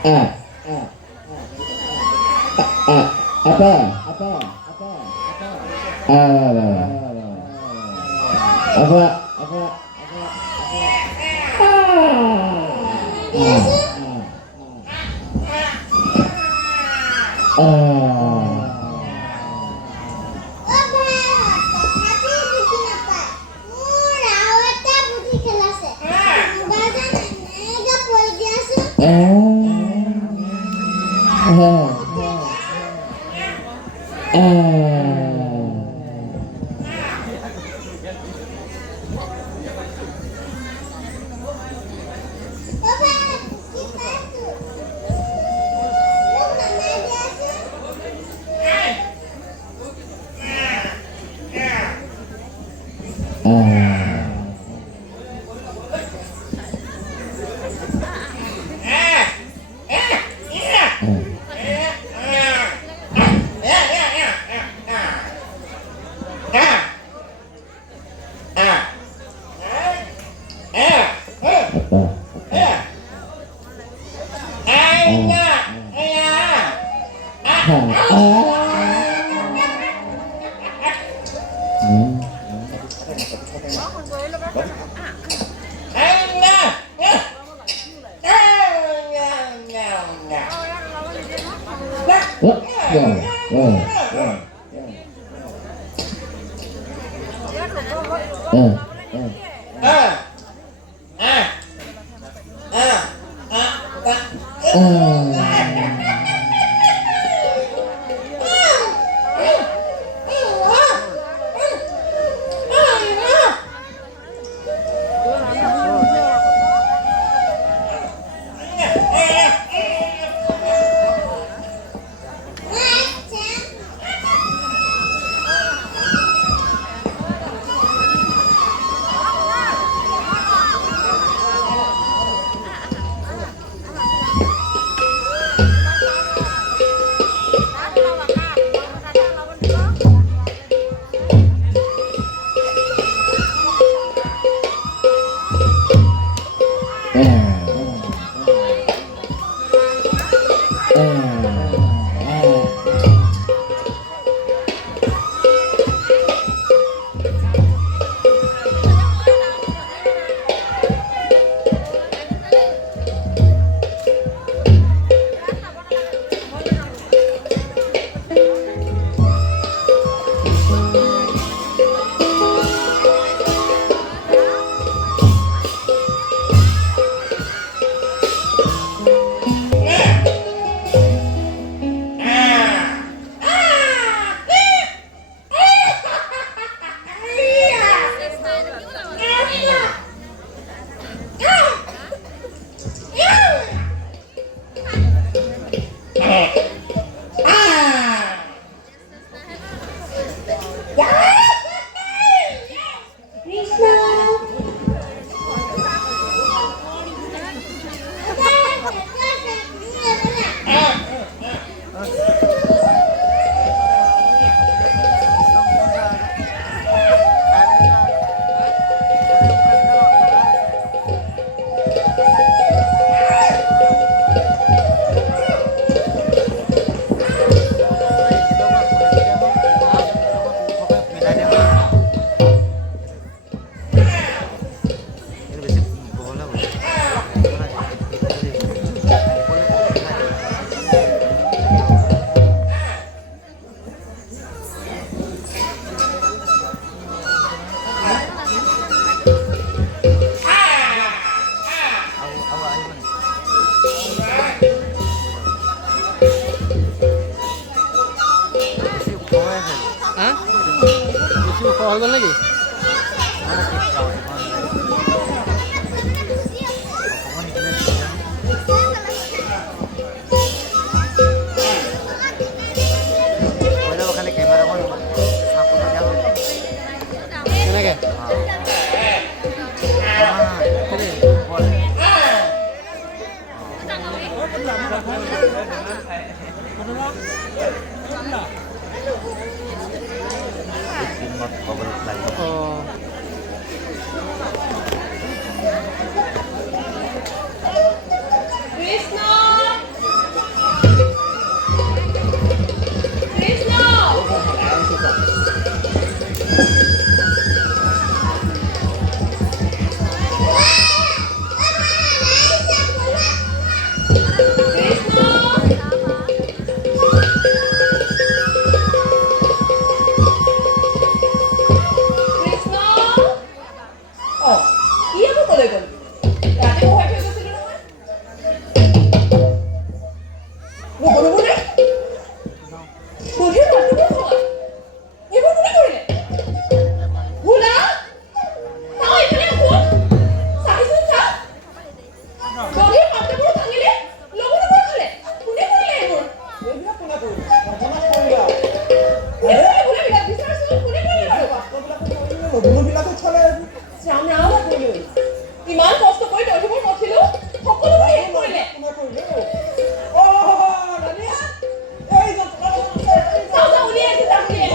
Apa? Apa? হৈ গ'ল নেকি? কেনেকে? কৃষ্ণ মানুহবিলাকে চলে ৰাম ৰাম আপুনি ইমান কষ্ট কৰি দৌৰিবোৰ পঠিলো সকলোবোৰ শেষ কৰিলে কোনে কৰিলে অ ৰাণীয়া এই যে চাওঁ চাওঁ উলিয়াই আছে যাম উলিয়াই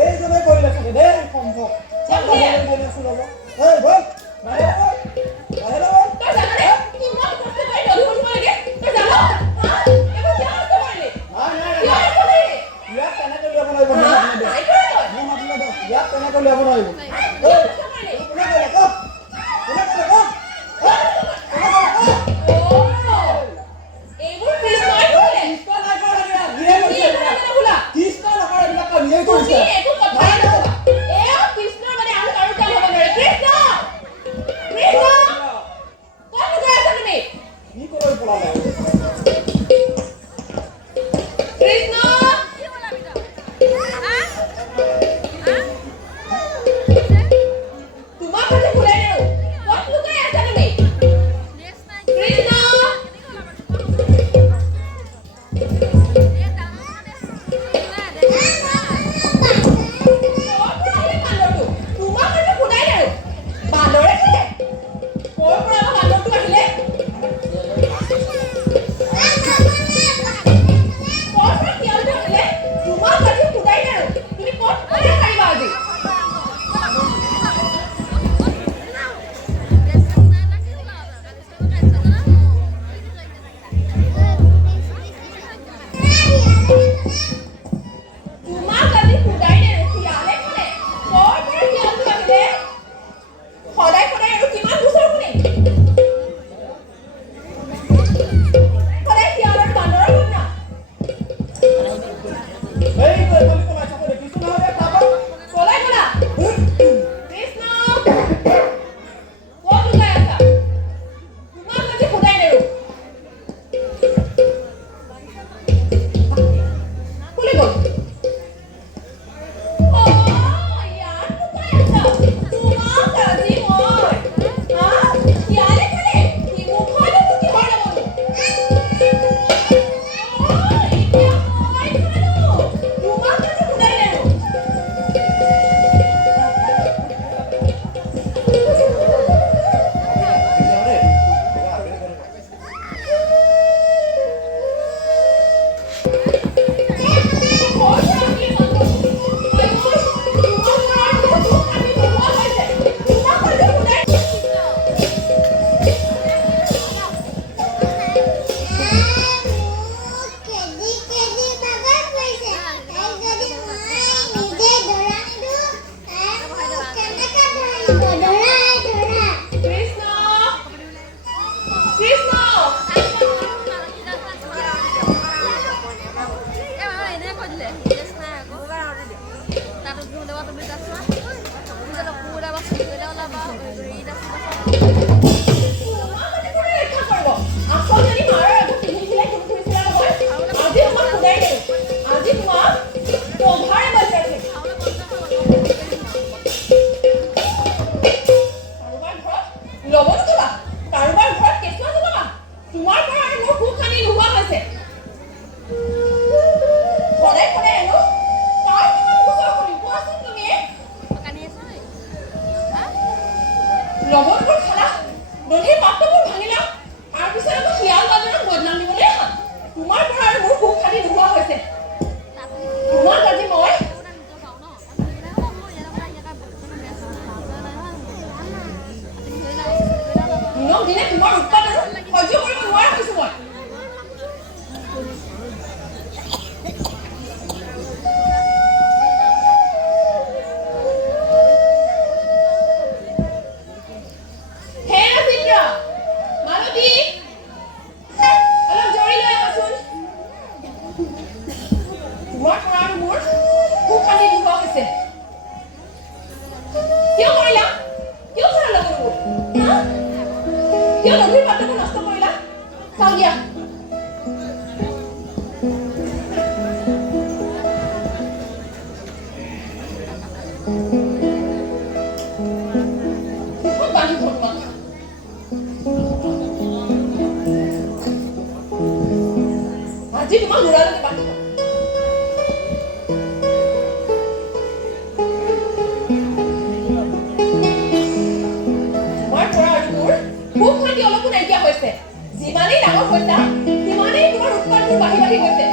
এইজনে কৰিলে চাগে দেই সম্ভৱ এই বল বাহিৰ বল তই জানানে কিমান কষ্ট কৰি দৌৰি পঠিব লাগে তই জান এইবোৰ কিয় কষ্ট কৰিলি কিয় কষ্ট কৰিলি ইয়াত তেনেকৈ উলিয়াব লাগিব নাই কৰা তই ইয়াত তেনেকৈ উলিয়াব নোৱাৰিব কিয় কষ্ট কৰিলি কোনে কৰিলে কওক কোনে কৰিলে এইবোৰ কৃষ্ণই কৰিলে কৃষ্ণ নাই কৰা নিয়ে কি কৰিলে বোলা কৃষ্ণ নকৰে এইবিলাক নিয়ে তুমি কৰিছে একো কথাই নকবা এয়া কৃষ্ণৰ মানে আৰু কাৰো কাম হ'ব নোৱাৰে কৃষ্ণ কৃষ্ণ ক'ত লুকাই আছা তুমি কি কৰি পলালে কৃষ্ণ তোমাক আজি ভুলাই নেৰো ক'ত লুকাই আছা তুমি কৃষ্ণ তোমাক আজি ভুলাই নেৰো বান্দৰে খালে ক'ৰ পৰা বান্দৰটো আহিলে ক'ৰ পৰা শিয়ালটো আহিলে তোমাক আজি ভুলাই নেৰো তুমি ক'ত ওলাই পাৰিবা আজি তোমাক আজি ভুলাই নেৰো শিয়ালে খালে ক'ৰ পৰা শিয়ালটো আহিলে সদায় সদায় আৰু কিমান গোচৰ শুনিম সদায় শিয়াল আৰু বান্দৰৰ ঘটনা এই গৈ বলি পলাই চাব দেখিছো নহয় তাপা পলাই গ'লা কৃষ্ণ ক'ত লুকাই আছা তোমাক আজি ভুলাই নেৰো কোনে গ'ল ইয়াত লুকাই আছা তোমাক আজি মই শিয়ালে খালে সি মুখত কিহৰ লগতো এতিয়া মই খালো তোমাক আজি ভুলাই নেৰো ক'ৰ পৰা আহিলে বান্দৰটো তোমাক আৰু মোৰ ভোক আমি নোহোৱা হৈছে তোমাক আজি ভুলাই কৃষ্ণ কৃষ্ণ তোমাক আজি কোনে ৰক্ষা কৰিব আচল যদি মাৰৰ আগত পিন্ধিছিলে তুমি ধৰিছিলা নহয় আজি তোমাক ভুলাই নেৰো আজি তোমাক পঘাৰে বাজি ৰাখিম কাৰোবাৰ ঘৰত ল'ব নোথবা কাৰোবাৰ ঘৰত কেঁচুৱা নল'বা তোমাৰ পৰা আৰু মোৰ সুখ সানি নোহোৱা হৈছে সদায় সদায় হেনো কাৰ কিমান গোচৰ শুনিম কোৱাচোন তুমিয়ে লগৰবোৰ খালা নদীৰ পাত্ৰবোৰ ভাঙিলা তাৰপিছত আকৌ শিয়াল বান্দৰক বদনাম দিবলৈ আহা তোমাৰ পৰা আৰু মোৰ সুখ সানি নোহোৱা হৈছে তোমাক আজি মই দিনক দিনে তোমাৰ উৎপাত আৰু সহ্য কৰিব নোৱাৰা হৈছো মই হে ৰাজেন্দ্ৰ মালতী অলপ জৰি লৈ আহাচোন তোমাৰ পৰা আৰু মোৰ সুখ সানি নোহোৱা হৈছে কিয় কৰিলা কিয় কৰা লগৰবোৰ কিয় নদীৰ পাত্ৰবোৰ নষ্ট কৰিলা চাওঁ দিয়া ক'ত বান্ধিব তোমাক আজি তোমাক লৰালৈকে বান্ধিব যিমানেই ডাঙৰ হৈছা সিমানেই তোমাৰ উৎপাতবোৰ বাঢ়ি বাঢ়ি গৈছে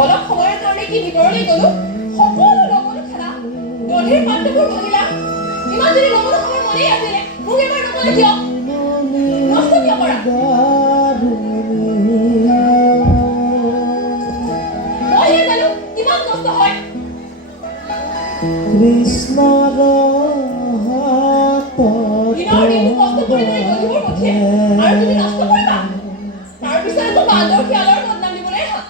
অলপ সময়ৰ কাৰণে কি ভিতৰলৈ গলো সকলো লগতো খেলা দধিৰ পাত্ৰবোৰ ভাঙিলা ইমান যদি লগতো সময় মনেই আছিলে মোক এবাৰ নকলে কিয় নষ্ট কিয় কৰা মইহে জানো কিমান কষ্ট হয় দিনৰ দিনটো কষ্ট কৰি তুমি দধিবোৰ পঠিয়াই আৰু তুমি নষ্ট কৰিবা তাৰপিছত তো বান্দৰ শিয়ালৰ বদনাম দিবলৈ হা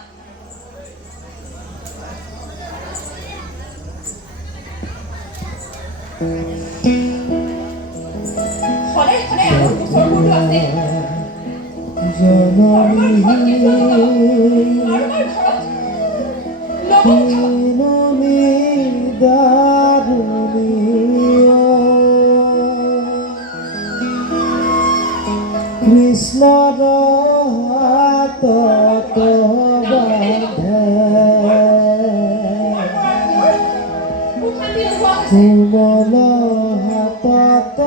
সদায় সদায় আমাৰ গোচৰবোৰটো আছে কাৰোবাৰ ঘৰত কেঁচুৱা লগাব কাৰোবাৰ ঘৰত লঘু খাব কৃষ্ণৰ হাতত মোৰ শান্তি নোহোৱা হৈছে কোমল হাতত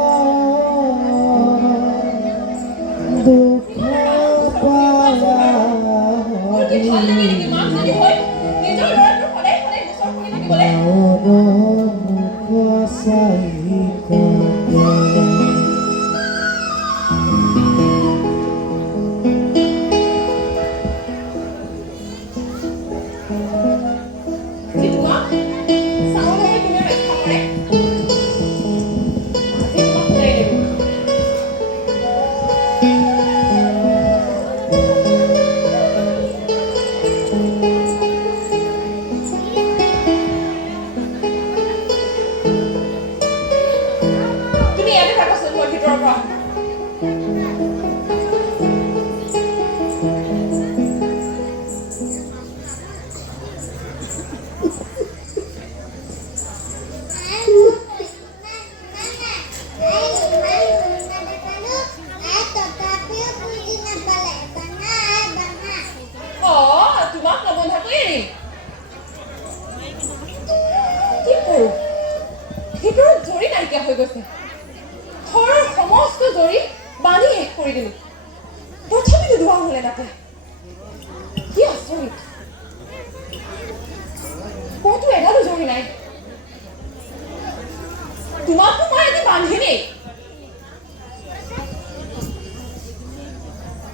দুখ মোৰ কি ভাল লাগে নেকি মাকজনী হৈ নিজৰ ল'ৰাটোৰ সদায় সদায় গোচৰ কৰি থাকিবলৈ মুখ চাই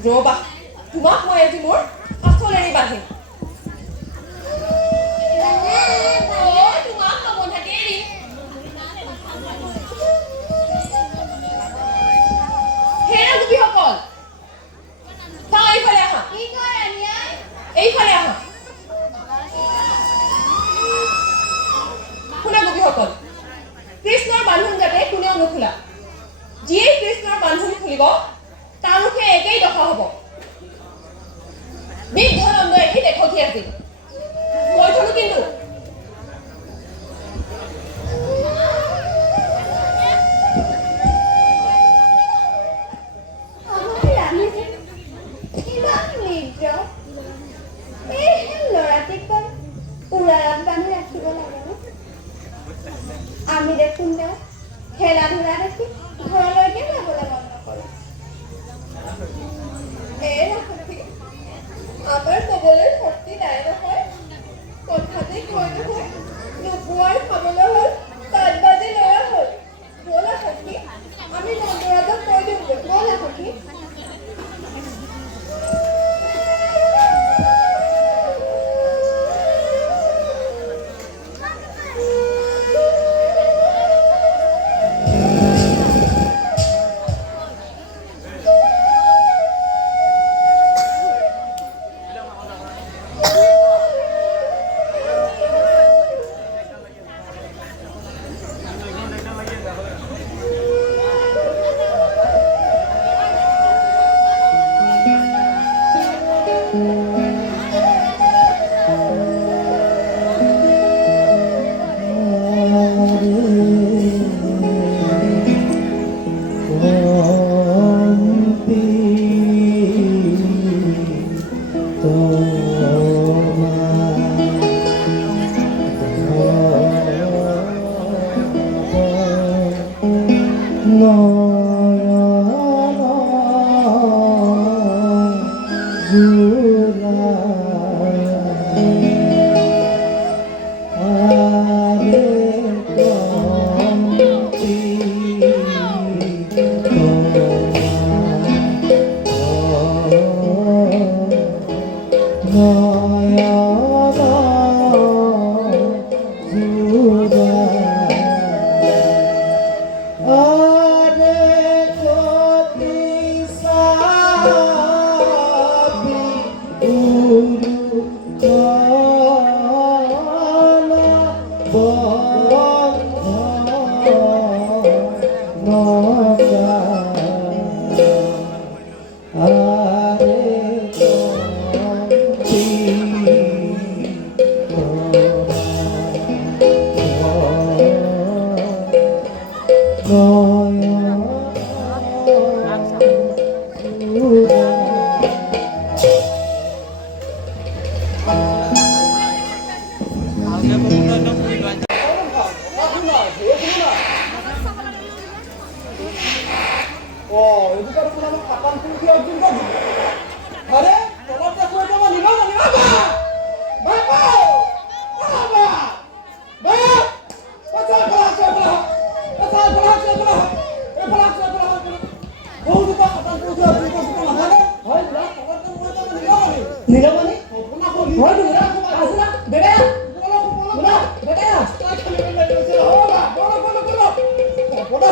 ৰবা তোমাক মই আজি মোৰ আচলেৰে বান্ধিম তোমাক নবন্ধাকে এৰি হেৰা গোপীসকল চাওঁ এইফালে আহা এইফালে আহা শুনা গোপীসকল কৃষ্ণৰ বান্ধোন যাতে কোনেও নোখোলা যিয়েই কৃষ্ণৰ বান্ধোন খুলিব তেওঁলোকে একেই দশা হ'ব বিঘ্ননন্দ এটি দেখি আছিল মই থলো কিন্তু আমি দেখোন খেলা ধূলা দেখি ঘৰলৈকে যাবলৈ মন নকৰে আমাৰ কবলৈ শক্তি নাই নহয় কথাতে কৈ নহয় নোপোৱাৰ খাবলৈ হ'ল 7 বাজি ল'ৰা হ'ল ব'লা সখী আমি নন্দৰাজক কৈ দিওঁগৈ ব'লা সখী পানপুৰুষী অৰ্জুনক দিলো। আৰে তলত দেখুৱাই দিব নিবা নীলমণি হয় বুঢ়া আছিলা বেটা বুঢ়া বেটা বুঢ়া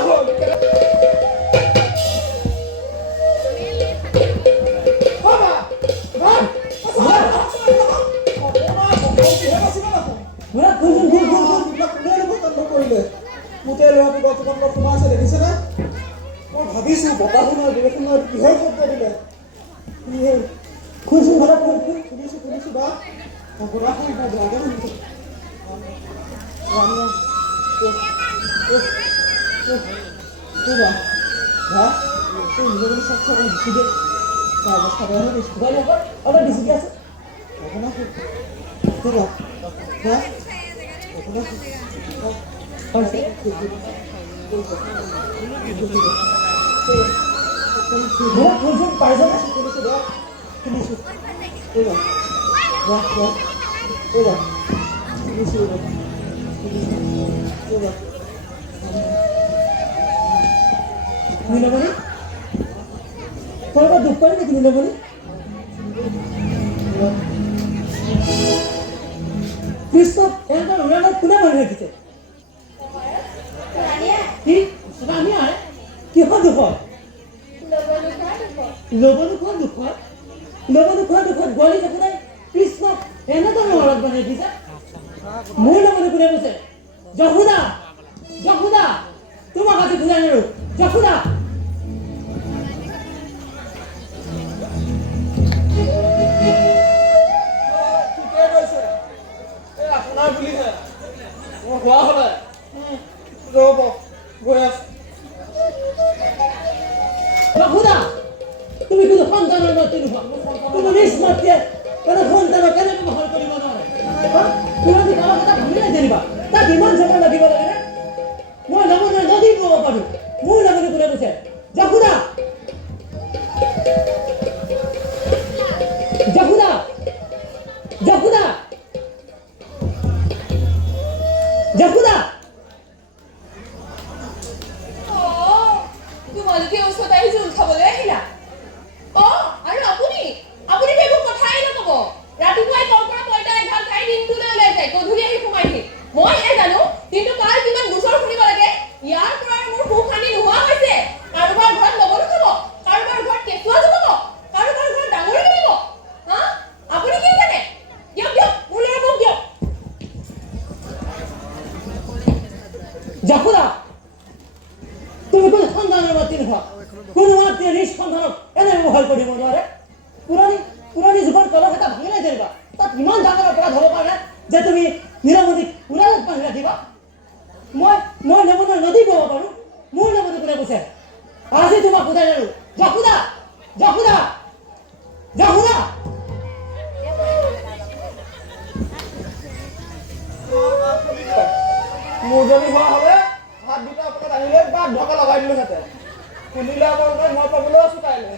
মোতে ল'ৰাটো গছজোপাত সোমাইছে দেখিছেনে? মই ভাবিছোঁ বতাহো নহয় বৰষুণ নহয় কিহৰ শব্দ দিলে? খুঁজো ঘৰত শুনিছোঁ বা বতাহখন বেয়াকৈ শুনিছোঁ। দিছোঁ দেই অৱস্থা বেয়া হৈ গৈছে অলপ বেছি দি আছে আপোনাৰ বুঢ়া খুঁজো পাৰিছনে নীলমণি তই এবাৰ দুখ পালি নেকি নীলমণি কৃষ্ণ এনেকুৱা উৰাণত কোনে মাৰি ৰাখিছে কি ৰাণী আহে কিহৰ দুখত লবনুখোৱা দুখত গোৱালি থাকোঁতে কৃষ্ণ এনেদৰে মৰত বান্ধি দিছে মোৰ লগতে কোনে কৈছে যশোদা তোমাক আজি ঘূৰাই নেৰো যশোদা ঠিকে কৈছে এই আপোনাৰ বুলিহে মোৰ হোৱা হ'লে ৰ'ব গৈ আছে যশোদা তুমি কোনো সন্তানৰ মাতৃ নোহোৱা কোনো নিজ মাতৃয়ে কোনো সন্তানক কেনেকৈ বহল কৰিব নোৱাৰে তুমি কাৰোবাক এটা ভাঙিলে যেনিবা তাক ইমান সময় লাগিব লাগেনে মই নমনে নদী ক'ব পাৰোঁ মোৰ লগতে কোনে কৈছে যশোদা তোমালোকে ওচৰত আহি জোল খাবলৈ আহিলা আৰু আপুনি সেইবোৰ কথাই নক'ব ৰাতিপুৱাই কৰ পৰা পইতা এঘাল খাই দিনটোলৈ ওলাই যায় গধূলি আহি সোমাইহি মই জানো কিন্তু কাৰ কিমান গোচৰ শুনিব লাগে ইয়াৰ পৰা মোৰ সুখ শান্তি নোহোৱা হৈছে কাৰোবাৰ ঘৰত লবনো খাব কাৰোবাৰ ঘৰত কেঁচুৱা জন্মাব কাৰোবাৰ ঘৰত ডাঙৰি কৰিব আপুনি কি জানে দিয়ক মোৰ ল'ৰা মোক দিয়ক যশোদা তুমি কোনো সন্তানৰ মাতৃ নোহোৱা কোনো মাতৃয়ে নিজ সন্তানক এনেকৈ বহল কৰিব নোৱাৰে পুৰণি যুগৰ কলহ এটা ভাঙিলে যেনিবা তাত ইমান ডাঙৰ অপৰাধ হ'ব পাৰে যে তুমি নীলমণিক উৰালত বান্ধি ৰাখিবা মই নমনৰ নদী ক'ব পাৰোঁ মোৰ লগতে কোনে কৈছে আজি তোমাক বুজাই নেৰো যশোদা মোৰ যদি হোৱা হ'লে হাত দুটা পকাত আহিলে গাত ঢকা লগাই দিলোহেঁতেন খুলিলে মই পাবলৈ আছোঁ কাইলৈ